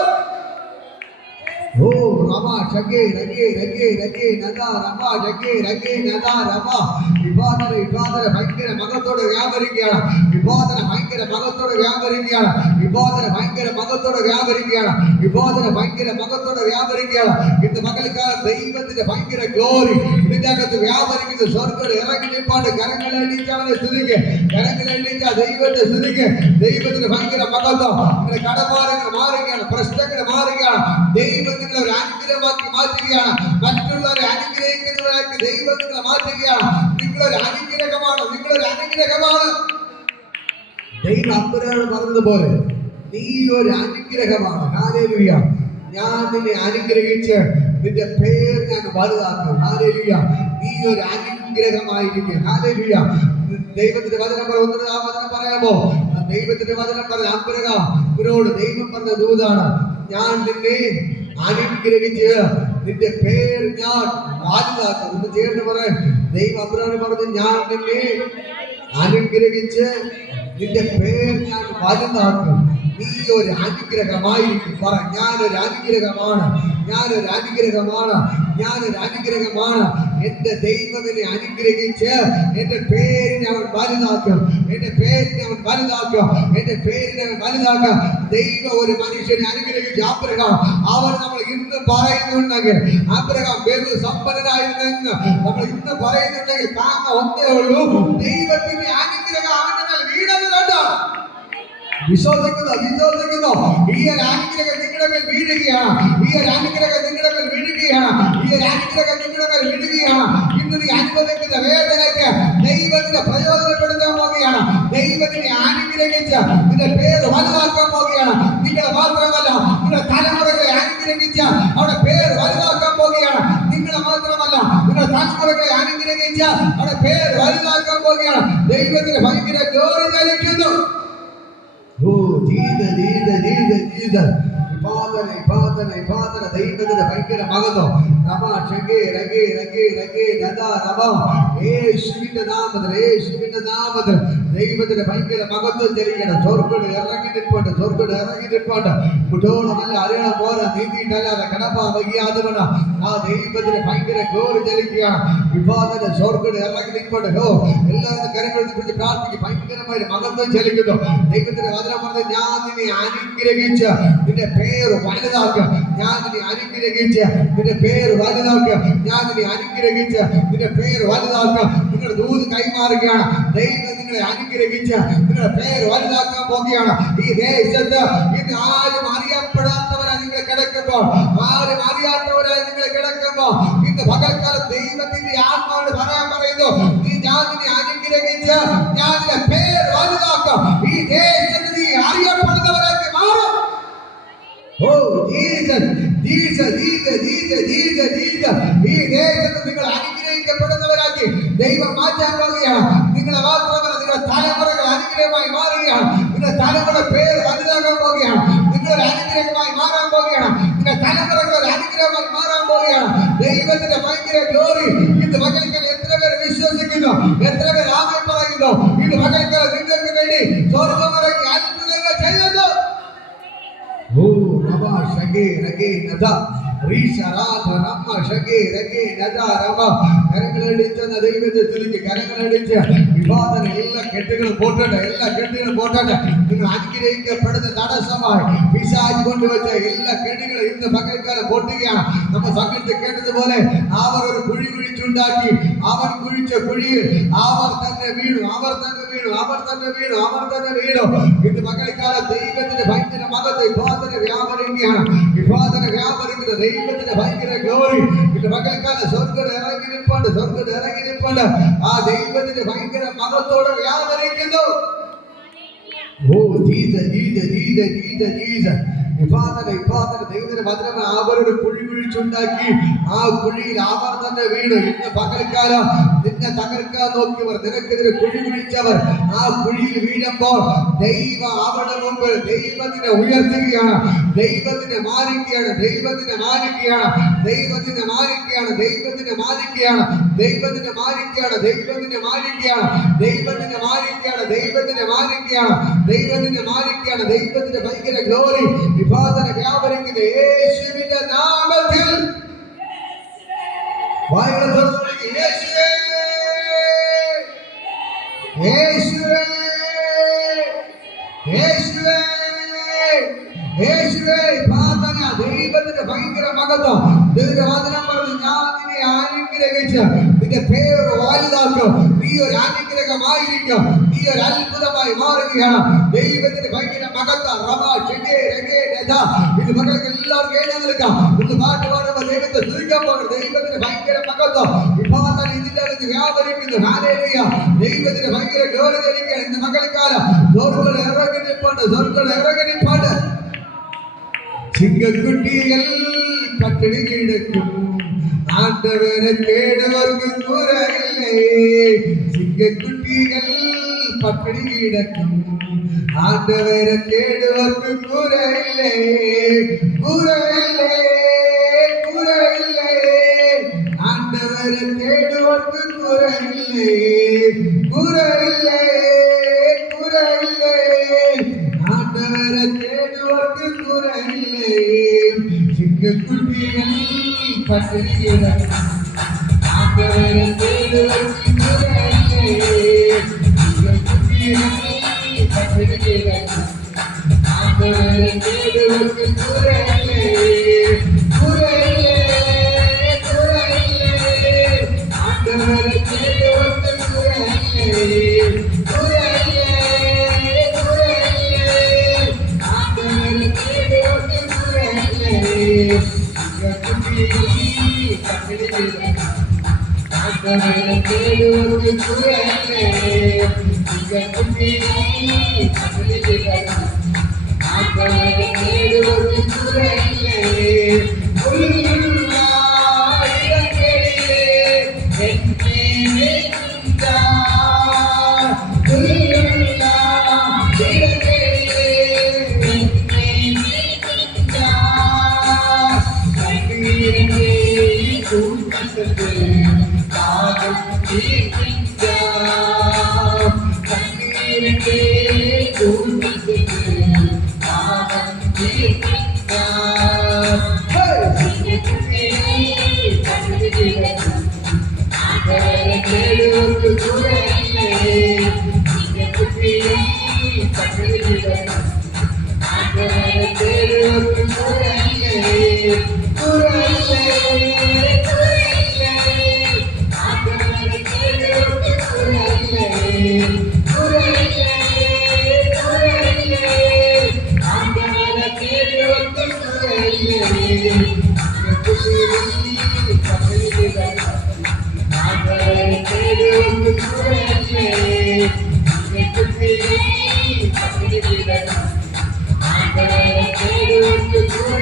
ഓ രമാ ചകേ രകേ രകേ രകേ നദാ രമാ ചകേ രകേ നദാ രമാ. വിവാദന ഭയങ്കര മകത്തോടെ വ്യാപരിക്കുകയാണ്. വിവാദന ഭയങ്കര മകത്തോടെ വ്യാപരിക്കുകയാണ്. വിവാദന ഭയങ്കര മകത്തോടെ വ്യാപരിക്കുകയാണ്. വിവാദന ഭയങ്കര മകത്തോടെ വ്യാപരിക്കുകയാണ്. ഇന്ന് മകൾക്കാലം ദൈവത്തിന്റെ ഭയങ്കര ഗ്ലോറി ഇതിനകത്ത് വ്യാപരിക്കുന്ന സ്വർഗ്ഗം ഇറങ്ങി നിൽപ്പാണ്ട് കരങ്ങളടിച്ചവനെ സ്തുതിക്ക്, കരങ്ങളടിച്ച ദൈവത്തെ സ്തുതിക്ക്. ദൈവത്തിന്റെ ഭയങ്കര മകത്വം നിങ്ങളുടെ കടബാധകൾ മാറുകയാണ്, പ്രശ്നങ്ങൾ മാറുകയാണ്. ദൈവം നിങ്ങളെ ഒരു അനുഗ്രഹമാക്കി മാറ്റുകയാണ്. മറ്റുള്ളവരെ അനുഗ്രഹിക്കുന്നവരാക്കി ദൈവം നിങ്ങളെ മാറ്റുകയാണ്. നിങ്ങളൊരു അനുഗ്രഹമാണ്, നിങ്ങളൊരു അനുഗ്രഹമാണ്. ദൈവം അബ്രഹാമിനോട് പറഞ്ഞതുപോലെ നീ ഒരു അനുഗ്രഹമാണ്. ഹല്ലേലൂയ. ഞാൻ നിന്നെ അനുഗ്രഹിച്ച് നിന്റെ പേര് ഞാൻ വലുതാക്കും. ഹല്ലേലൂയ. നീ ഒരു അനുഗ്രഹമായിരിക്കും. ഹല്ലേലൂയ. ദൈവത്തിന്റെ വചനം പറയാമോ? ദൈവത്തിന്റെ വചനം പറഞ്ഞ അബ്രഹാമിനോട് ദൈവം പറഞ്ഞ ദൂതാണ്, ഞാൻ നിന്നെ അനുഗ്രഹിച്ച് നിന്റെ പേര് ഞാൻ വലുതാക്കും. ഒന്ന് ചേർന്ന് പറയാൻ. ദൈവം അബ്രഹാമിനോട് പറഞ്ഞു, ഞാൻ നിന്നെ അനുഗ്രഹിച്ച് നിന്റെ പേര് ഞാൻ വലുതാക്കും. നീ ഒരു അനുഗ്രഹമായിരിക്കും. പറ, ഞാനൊരു അനുഗ്രഹമാണ്, ഞാനൊരു അനുഗ്രഹമാണ്, ഞാനൊരു അനുഗ്രഹമാണ്. എന്റെ ദൈവത്തിനെ അനുഗ്രഹിച്ച് എന്റെ പേരിനെ അവൻ വലുതാക്കും, എന്റെ പേരിനെ അവൻ വലുതാക്കും, എന്റെ പേരിനെ അവൻ വലുതാക്കും. ദൈവം ഒരു മനുഷ്യനെ അനുഗ്രഹിച്ചു അബ്രഹാം. അവൻ നമ്മൾ ഇന്ന് പറയുന്നുണ്ടെങ്കിൽ അബ്രഹാം വെറു സമ്പന്നനായിരുന്നെന്ന് നമ്മൾ ഇന്ന് പറയുന്നുണ്ടെങ്കിൽ കാരണം ഒന്നേ ഉള്ളൂ, ദൈവത്തിന്റെ അനുഗ്രഹം അവന്റെ മേൽ വീണത് കണ്ടാണ്. വിശ്വസിക്കുന്നു. ഈ ഒരു അനുഗ്രഹം നിങ്ങളുടെ മേൽ വീഴുകയാണ്. ഈ ഒരു അനുഗ്രഹം നിങ്ങളുടെ മേൽ വീഴുകയാണ്. ഈ ഒരു അനുഗ്രഹം നിങ്ങളുടെ മേൽ വീഴുകയാണ്. ഇന്ന് നീ അനുഭവിക്കുന്ന വേദനയ്ക്ക് ദൈവത്തിന്റെ പ്രയോജനപ്പെടുത്താൻ പോവുകയാണ്. ദൈവത്തിനെ അനുഗ്രഹിച്ച് നിന്റെ പേര് വലുതാക്കാൻ പോവുകയാണ്. നിങ്ങളെ മാത്രമല്ല, നിങ്ങളുടെ തലമുറകളെ അനുഗ്രഹിച്ച് അവിടെ പേര് വലുതാക്കാൻ പോവുകയാണ്. നിങ്ങളെ മാത്രമല്ല, നിങ്ങളുടെ തലമുറകളെ അനുഗ്രഹിച്ച് അവിടെ പേര് വലുതാക്കാൻ പോവുകയാണ്. ദൈവത്തിന് ഭയങ്കര ഗ്ലോറി ചലിക്കുന്നു. ദൈവത്തിന്റെ ഭയങ്കര മകത്വം. യേശുവിന്റെ നാമത്തിൽ, യേശുവിന്റെ നാമത്തിൽ ദൈവത്തിന്റെ ഭയങ്കര മകത്വം ചലിക്കണം. ചോർക്കോട് ഇറങ്ങി നിൽപ്പുണ്ട്, ചോർക്കോട് ഇറങ്ങി നിൽപ്പുണ്ട്. കുട്ടോളമല്ല അറിയണം പോരാ, നീന്തിയിട്ടല്ലാതെ കടപ്പാ വയ്യാതെ വേണം. ആ ദൈവത്തിന് ഭയങ്കര ഗ്ലോറി ചലിക്കുകയാണ്. വിവാദന ചോർക്കോട് ഇറങ്ങി നിൽപ്പുണ്ട്. എല്ലാവരും കരങ്ങളിൽ പിടിച്ച് പ്രാർത്ഥിക്കും. ഭയങ്കരമായ മകത്വം ചലിക്കുന്നു. ദൈവത്തിന്റെ വചനം പറഞ്ഞ്, ഞാൻ നിന്നെ അനുഗ്രഹിച്ച് നിന്റെ പേര് വലുതാക്കുക, ഞാൻ നിന്നെ അനുഗ്രഹിച്ച് നിന്റെ പേര് വലുതാക്കുക, ഞാൻ നിന്നെ അനുഗ്രഹിച്ച് നിന്റെ പേര് വലുതാക്കുക. നിങ്ങളുടെ ദൂത് കൈമാറുകയാണ്. ദൈവം നിങ്ങളെ അനുഗ്രഹിച്ച് നിങ്ങളുടെ പേര് വലുതാക്കാൻ പോവുകയാണ്. ഈ ദേശത്ത് ഇന്ന് ആരും അറിയപ്പെടാത്തവരായി നിങ്ങൾ കിടക്കുമ്പോൾ, ആരും അറിയാത്തവരായി നിങ്ങൾ കിടക്കുമ്പോൾ, ഇന്ന് പകൽക്കാലം ദൈവത്തിന്റെ ആത്മാവിനോട് പറയാൻ പറയുന്നു, നീ ഞാൻ നിന്നെ അനുഗ്രഹിച്ച് ഞാൻ നിന്റെ പേര് വലുതാക്കും. ഈ ദേശത്ത് നീ അറിയപ്പെടുന്നവരാക്കി മാറും. Oh Jesus, Jesus, Jesus, Jesus, Jesus, Jesus. ഈ ദേശത്ത് നിങ്ങൾ അനുഗ്രഹിക്കപ്പെടുന്നവരാക്കി ദൈവം മാറ്റാൻ പോവുകയാണ്. നിങ്ങളെ മാത്രമല്ല, നിങ്ങളുടെ തലമുറകൾ അനുഗ്രഹമായി മാറുകയാണ്. നിങ്ങളുടെ തലമുറ പേര് വലുതാക്കാൻ പോവുകയാണ്. നിങ്ങളൊരു അനുഗ്രഹമായി മാറാൻ പോവുകയാണ്. നിങ്ങളുടെ തലമുറകൾ ഒരു അനുഗ്രഹമായി മാറാൻ പോവുകയാണ്. ദൈവത്തിന്റെ ഭയങ്കര ഗ്ലോറി ഇന്ന് പകൽക്കാലം എത്ര പേർ വിശ്വസിക്കുന്നു, എത്ര പേർ ആമേൻ പറയുന്നു? ഇന്ന് പകൽക്കാലം നിങ്ങൾക്ക് വേണ്ടി സ്വർഗ്ഗമിറങ്ങി അത്ഭുതങ്ങൾ ചെയ്യുന്നു. കരങ്ങളടിച്ച ദൈവത്തെ തുലിക്ക് കരങ്ങളടിച്ച് വിവാദന എല്ലാ കെട്ടുകളും പോട്ടെ, എല്ലാ കെട്ടുകളും പോട്ടെ. നിങ്ങൾ അനുഗ്രഹിക്കപ്പെടുന്ന തടസ്സമായി പിശാച് കൊണ്ടുവച്ച എല്ലാ കെട്ടുകളും ഇന്ന് പകൽക്കാലം പൊട്ടുകയാണ്. നമ്മൾ സംഘത്തിൽ കേട്ടതുപോലെ അവർ ഒരു കുഴി കുഴിച്ചുണ്ടാക്കി, അവൻ കുഴിച്ച കുഴിയിൽ അവർ തന്നെ വീണു, അവർ തന്നെ വീണു, അവർ തന്നെ വീണു, അവർ തന്നെ വീണു. ഇന്ന് പകൽക്കാലം ദൈവത്തിന്റെ ഭയങ്കര മകത്ത് വിവാദന വ്യാപരിക്കുകയാണ്. വിവാദന വ്യാപരിക്കുന്ന ദൈവത്തിന്റെ ഭയങ്കര ഗ്ലോറി ഇന്ന് പകൽക്കാലം സ്വർഗ്ഗം ഇറങ്ങി നിൽപ്പുണ്ട്, സ്വർഗ്ഗം ഇറങ്ങി നിൽപ്പുണ്ട്. ആ ദൈവത്തിന്റെ ഭയങ്കര മകത്തോടെ വ്യാപരിക്കുന്നു. Oh Jesus Jesus Jesus Jesus Jesus. ദൈവത്തിന്റെ വചനം അവരുടെ കുഴി കുഴിച്ചുണ്ടാക്കി, ആ കുഴിയിൽ അവർ തന്നെ വീണു. ഇന്ന് പകൽക്കാലം നിന്നെ തകർക്കാൻ നോക്കിയവർ, നിനക്കെതിരെ കുഴി കുഴിച്ചവർ ആ കുഴിയിൽ വീഴുമ്പോൾ ദൈവം അവിടെ മുമ്പ് ദൈവത്തിനെ ഉയർത്തുകയാണ്, ദൈവത്തിനെ മാനിക്കുകയാണ്, ദൈവത്തിനെ മാനിക്കുകയാണ്, ദൈവത്തിനെ മാനിക്കുകയാണ്, ദൈവത്തിനെ മാനിക്കുകയാണ്, ദൈവത്തിനെ മാനിക്കുകയാണ്, ദൈവത്തിനെ മാനിക്കുകയാണ്, ദൈവത്തിനെ മാനിക്കുകയാണ്, ദൈവത്തിനെ മാനിക്കുകയാണ്, ദൈവത്തിനെ മാനിക്കുകയാണ്. ദൈവത്തിന്റെ ഭയങ്കര ഗ്ലോറി വിഭാഗന വ്യാപരിക്കുന്ന യേശുവിന്റെ നാമത്തിൽ യേശുവേ യേശുവേ യേശുവേ യേശുവേ പ്രാർത്ഥന. ദൈവത്തിന്റെ ഭയങ്കര മകത്വം. ദൈവത്തിന്റെ വചനം പറഞ്ഞു, ഞാൻ നിന്നെ അനുഗ്രഹിച്ച് നിന്റെ പേര് വലുതാക്കും, നീ ഒരു അനുഗ്രഹമായിരിക്കും, നീ ഒരു അത്ഭുതമായി മാറുകയാണ്. ദൈവത്തിന്റെ ഭയങ്കര മകത്വം. ഇത് മക്കൾക്ക് എല്ലാവർക്കും എഴുന്നേൽക്കാം. ഇന്ന് പാട്ട് പാടുമ്പോൾ ദൈവത്തെ സ്തുതിക്കാൻ പോകണം. ദൈവത്തിന്റെ ഭയങ്കര മകത്വം വിഭാഗം ഇതിന്റെ അകത്ത് വ്യാപരിക്കുന്നു. ഹല്ലേലൂയ. ദൈവത്തിന്റെ ഭയങ്കര ഗ്ലോറി ധരിക്കുകയാണ്. ഇന്ന് മകൾക്കാലം സ്വർഗ്ഗം ഇറങ്ങി നിൽപ്പുണ്ട്, സ്വർഗ്ഗം ഇറങ്ങി നിൽപ്പുണ്ട്. ചിങ്കക്കുട്ടികൾ പട്ടിണി കിടക്കും, ആണ്ടവരെ കേടുവർക്ക് കുറയില്ലേ. ചിങ്കക്കുട്ടികൾ പട്ടിണി കിടക്കും, ആണ്ടവരെ കേടുവർക്ക് കുറയില്ലേ, കുറയില്ലേ, കുറയില്ലേ. ആണ്ടവരെ കേടുവർക്ക് കുറയില്ലേ, കുറയില്ലേ, കുറയില്ലേ. ആണ്ടവരെ കേടുവർക്ക് കുറയില്ലേ. ചിങ്കക്കുട്ടികൾ പട്ടിണി കിടക്കും, ആണ്ടവരെ കേടുവർക്ക് കുറയില്ലേ. ചിങ്കക്കുട്ടികൾ പട്ടിണി കിടക്കും, ആണ്ടവരെ കേടുവർക്ക് കുറയില്ലേ, കുറയില്ലേ, കുറയില്ലേ. ആണ്ടവരെ കേടുവർക്ക് കുറയില്ലേ, കുറയില്ലേ, കുറയില്ലേ. ആണ്ടവരെ കേടുവർക്ക് കുറയില്ലേ. പട്ടിണി കിടക്കും, ആണ്ടവരെ കേടുവർക്ക് കുറയില്ലേ. ചിങ്കക്കുട്ടികൾ പട്ടിണി കിടക്കും, ആണ്ടവരെ കേടുവർക്ക് കുറയില്ലേ.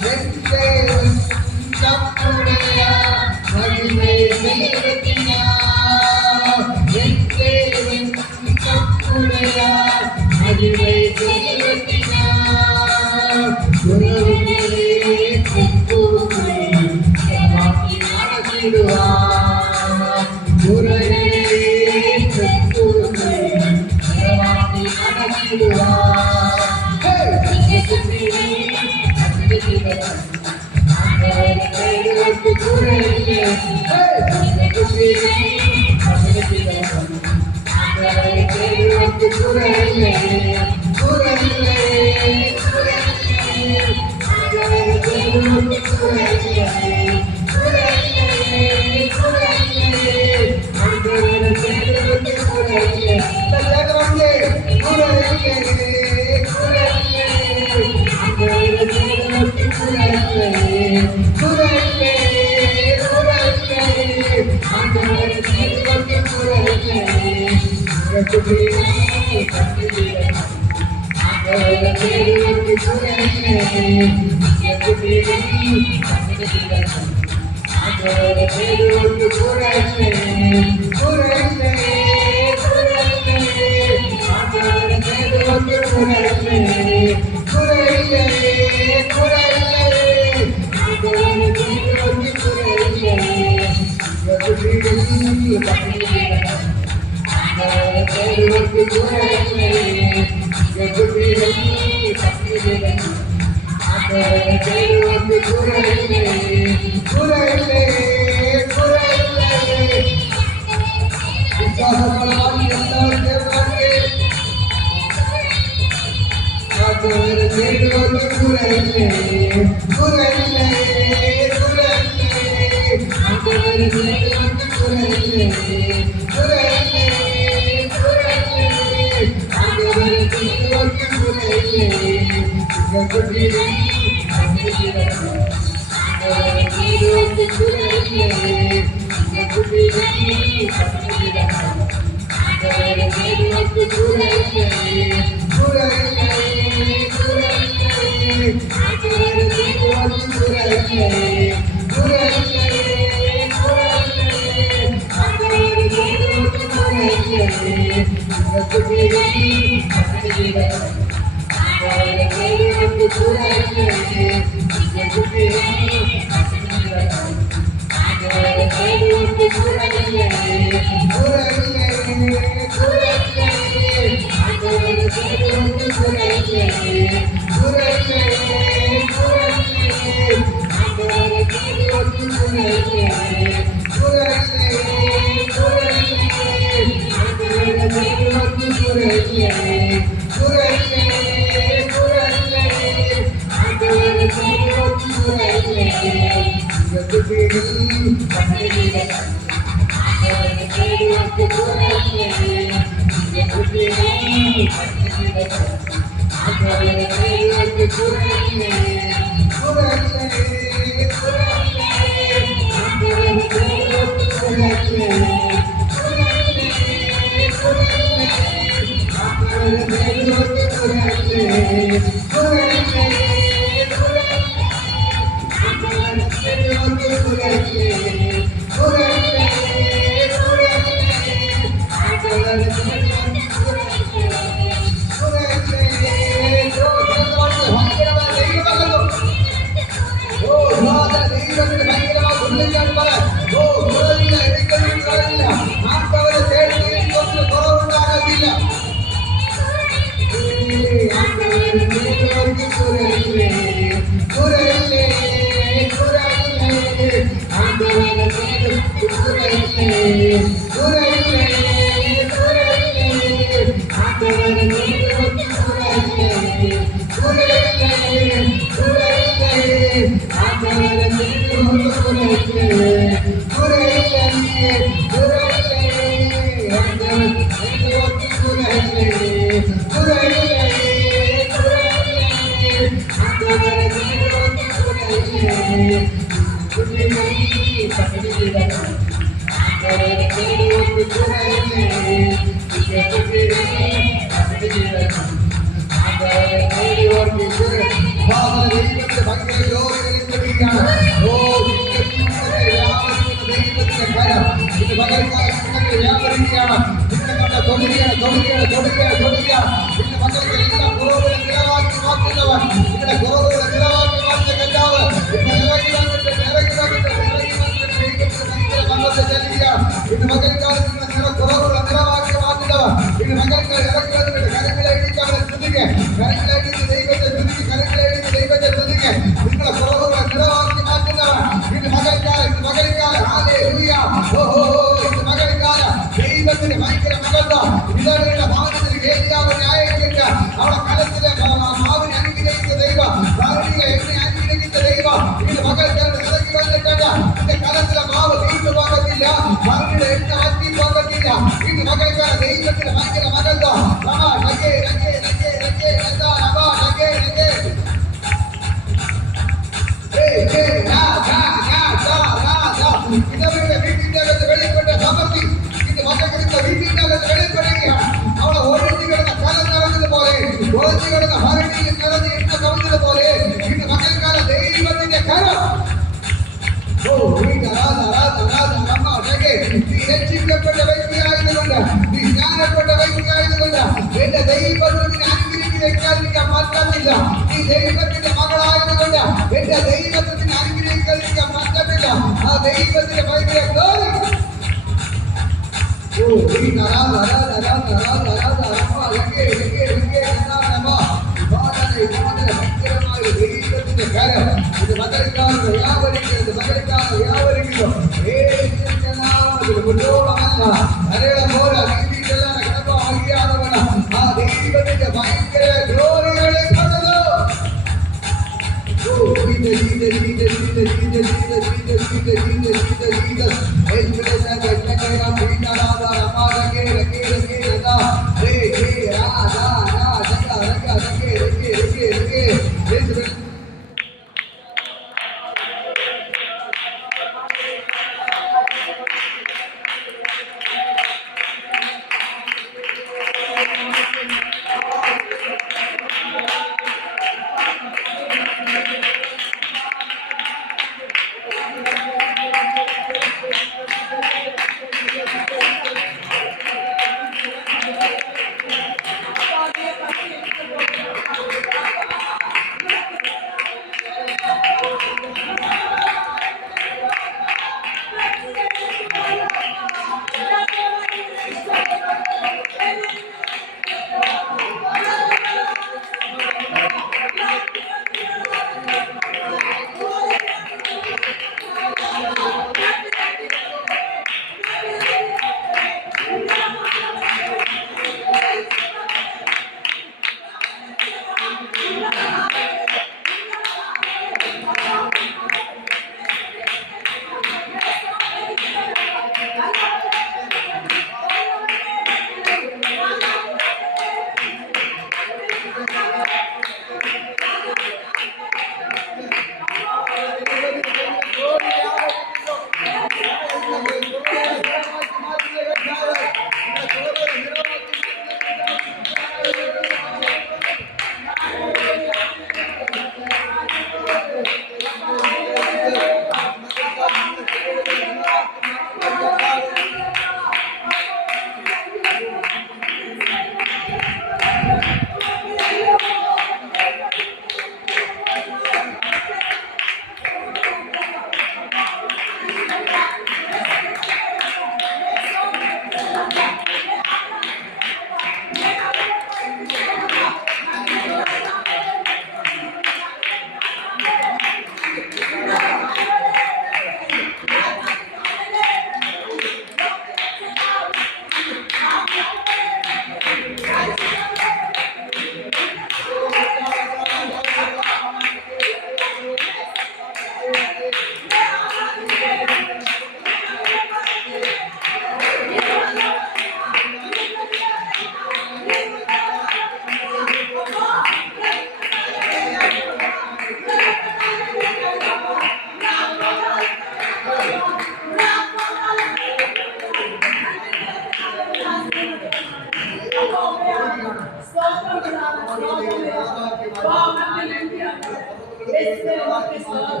മക്കൾ നിറവാക്കി മാറ്റും.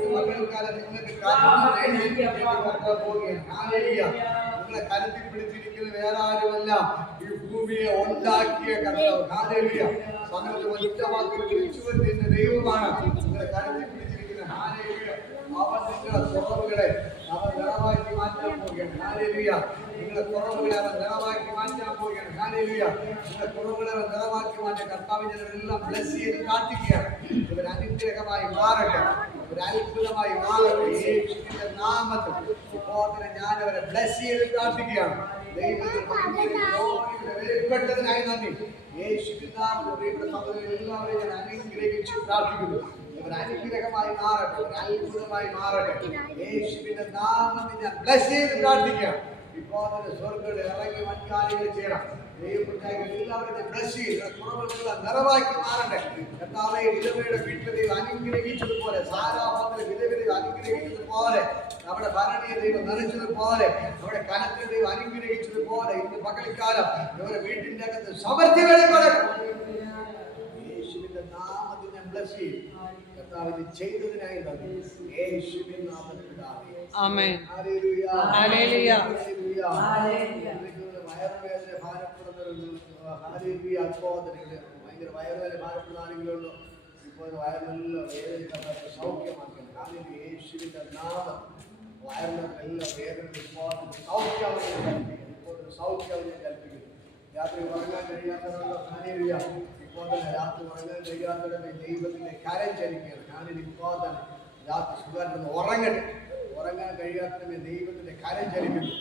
ഈ മകൾക്കാലം നിങ്ങൾക്ക് നിങ്ങളെ കരുത്തി പിടിച്ചിരിക്കുന്ന വേറെ ആരുമല്ല, ഈ ഭൂമിയെ ഉണ്ടാക്കിയ കർത്താവ്. ഹല്ലേലൂയ. സകലത്തെ ഒറ്റ വാക്കിൽ വിളിച്ചു വരുന്ന ദൈവമാണ് നിങ്ങളെ കരുത്തി പിടിച്ചിരിക്കുന്ന. ഹല്ലേലൂയ. അവൻ നിങ്ങളുടെ കുറവുകളെ അവൻ നിറവാക്കി മാറ്റാൻ പോവുകയാണ്. ഹല്ലേലൂയ. നിങ്ങളുടെ കുറവുകളെ അവൻ നിറവാക്കി മാറ്റാൻ പോവുകയാണ്. ഹല്ലേലൂയ. നിങ്ങളുടെ കുറവുകളെ അവൻ നിറവാക്കി മാറ്റാൻ കർത്താവിനെ എല്ലാം ബ്ലസ് ചെയ്ത് കാട്ടിക്കുകയാണ്. ഇവർ അനുഗ്രഹമായി മാറട്ടെ, ഒരു അത്ഭുതമായി മാറട്ടെ. യേശുവിന്റെ നാമത്തിൽ ഇപ്പോൾ തന്നെ ഞാൻ അവരെ ബ്ലസ് ചെയ്ത് കാട്ടിക്കുകയാണ്. ദൈവപ്പെട്ടതിനായി നന്ദി. യേശുവിന്റെ നാമത്തിൽ പ്രിയപ്പെട്ട സഹോദരൻ എല്ലാവരെയും ഞാൻ അനുഗ്രഹിച്ചു പ്രാർത്ഥിക്കുന്നു. ഇവർ അനുഗ്രഹമായി മാറട്ടെ, ഒരു അത്ഭുതമായി മാറട്ടെ. യേശുവിന്റെ നാമത്തിൽ ഞാൻ ബ്ലസ് ചെയ്ത് പ്രാർത്ഥിക്കുകയാണ്. ഇപ്പോൾ തന്നെ സ്വർഗ്ഗത്തിൽ ഇറങ്ങി വൻകാര്യങ്ങൾ ചെയ്യണം. ദൈവപ്രത്യേകം എല്ലാവരും ബ്ലസ് ചെയ്ത് കുറവുകളെല്ലാം നിറവാക്കി മാറട്ടെ. കർത്താവേ, വിധവയുടെ വീട്ടിൽ ദൈവം അനുഗ്രഹിച്ചതുപോലെ, സാരാഭാവത്തിലെ വിധവയെ അനുഗ്രഹിച്ചതുപോലെ, നമ്മുടെ ഭരണീയ ദൈവം നിറച്ചതുപോലെ, നമ്മുടെ കനത്തിൽ ദൈവം അനുഗ്രഹിച്ചതുപോലെ ഇന്ന് പകൽക്കാലം ഇവരുടെ വീട്ടിന്റെ അകത്ത് സമൃദ്ധി വെളിപ്പെടും. യേശുവിന്റെ നാമത്തിൽ ഞാൻ ബ്ലസ് ചെയ്യും. കർത്താവിന് ചെയ്തതിനായി നന്ദി. യേശുവിൻ നാമത്തിൽ ആമേൻ. ഹല്ലേലൂയ. ഹല്ലേലൂയ. ഹല്ലേലൂയ. വയറുവേദന ഭാരപ്പെടുന്നവരുണ്ട്. ഹല്ലേലൂയ. അത്ഭുതങ്ങൾ ഭയങ്കര വയറുവേദന ഭാരപ്പെടുന്ന ആളുകളുള്ളൂ. ഇപ്പോൾ വയറിനെല്ലാം വേദന സൗഖ്യമാക്കണം. ഹല്ലേലൂയ. യേശുവിന്റെ നാമം വയറിനെല്ലാം വേദന ഇപ്പോൾ സൗഖ്യം ഇപ്പോൾ സൗഖ്യം കൽപ്പിക്കുന്നു. രാത്രി ഉറങ്ങാൻ കഴിയാത്തവരുള്ള ഹല്ലേലൂയ. ഇപ്പോൾ തന്നെ രാത്രി ഉറങ്ങാൻ കഴിയാത്തവരുടെ ദൈവത്തിന്റെ കരം ചലിക്കുകയാണ്. ഞാനിത് ഇപ്പോൾ തന്നെ രാത്രി സുഖമായിട്ട് ഉറങ്ങട്ടെ. ഉറങ്ങാൻ കഴിയാത്തവരുടെ ദൈവത്തിന്റെ കരം ചലിക്കുന്നു.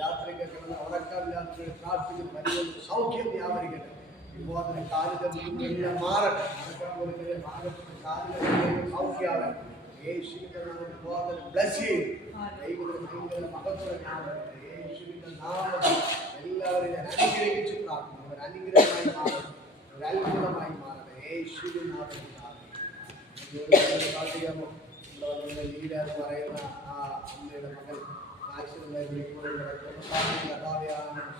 രാത്രിക്ക് കിടന്ന് ഉറക്കാമില്ലാത്തവരെ പ്രാർത്ഥിക്കുന്നു. വലിയ സൗഖ്യം വ്യാപരിക്കട്ടെ. ഇപ്പോൾ തന്നെ കാലിന്റെ എല്ലാം മാറട്ടെ. നടക്കാൻ കൊടുക്കുന്ന ഭാഗത്തിന്റെ കാലിന്റെ സൗഖ്യമാകട്ടെ. യേശുവിന്റെ നാമത്തിൽ ഇപ്പോൾ ബ്ലസ് ചെയ്യും. ദൈവത്തിന്റെ മഹത്വം ഞാനുണ്ട്. യേശുവിന്റെ നാമത്തിൽ എല്ലാവരും ഞാൻ അനുഗ്രഹിച്ചു പ്രാർത്ഥിക്കുന്നു. ഒരു അനുഗ്രഹമായി മാറട്ടെ, ഒരു അത്ഭുതമായി മാറട്ടെ. യേശുവിന്റെ നാമത്തിൽ പ്രാർത്ഥിക്കാമോ? ലീഡർ പറയുന്ന ആ അമ്മയുടെ മകൻ ആക്സിഡന്റായി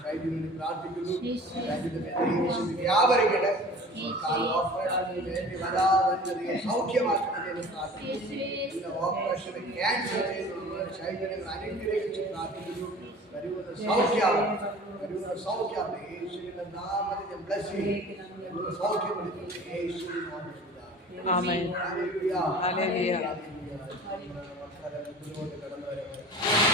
ശൈലിയിൽ പ്രാർത്ഥിക്കുന്നു. വ്യാപരിക്കട്ടെ. സൗഖ്യമാക്കുന്നതിന് പ്രാർത്ഥിക്കുന്നു. ഓപ്പറേഷന് ക്യാൻസർ ചെയ്യുന്ന ശൈലികൾ അനുഗ്രഹിച്ച് പ്രാർത്ഥിക്കുന്നു. വരുന്ന സൗഖ്യമാണ് യേശുവിന്റെ നാമത്തിൽ ബ്ലസ് ചെയ്യും. സൗഖ്യപ്പെടുത്തുന്നു യേശുവിന്റെ നാമത്തിൽ. ആമേൻ. ഹല്ലേലൂയ. ഹല്ലേലൂയ.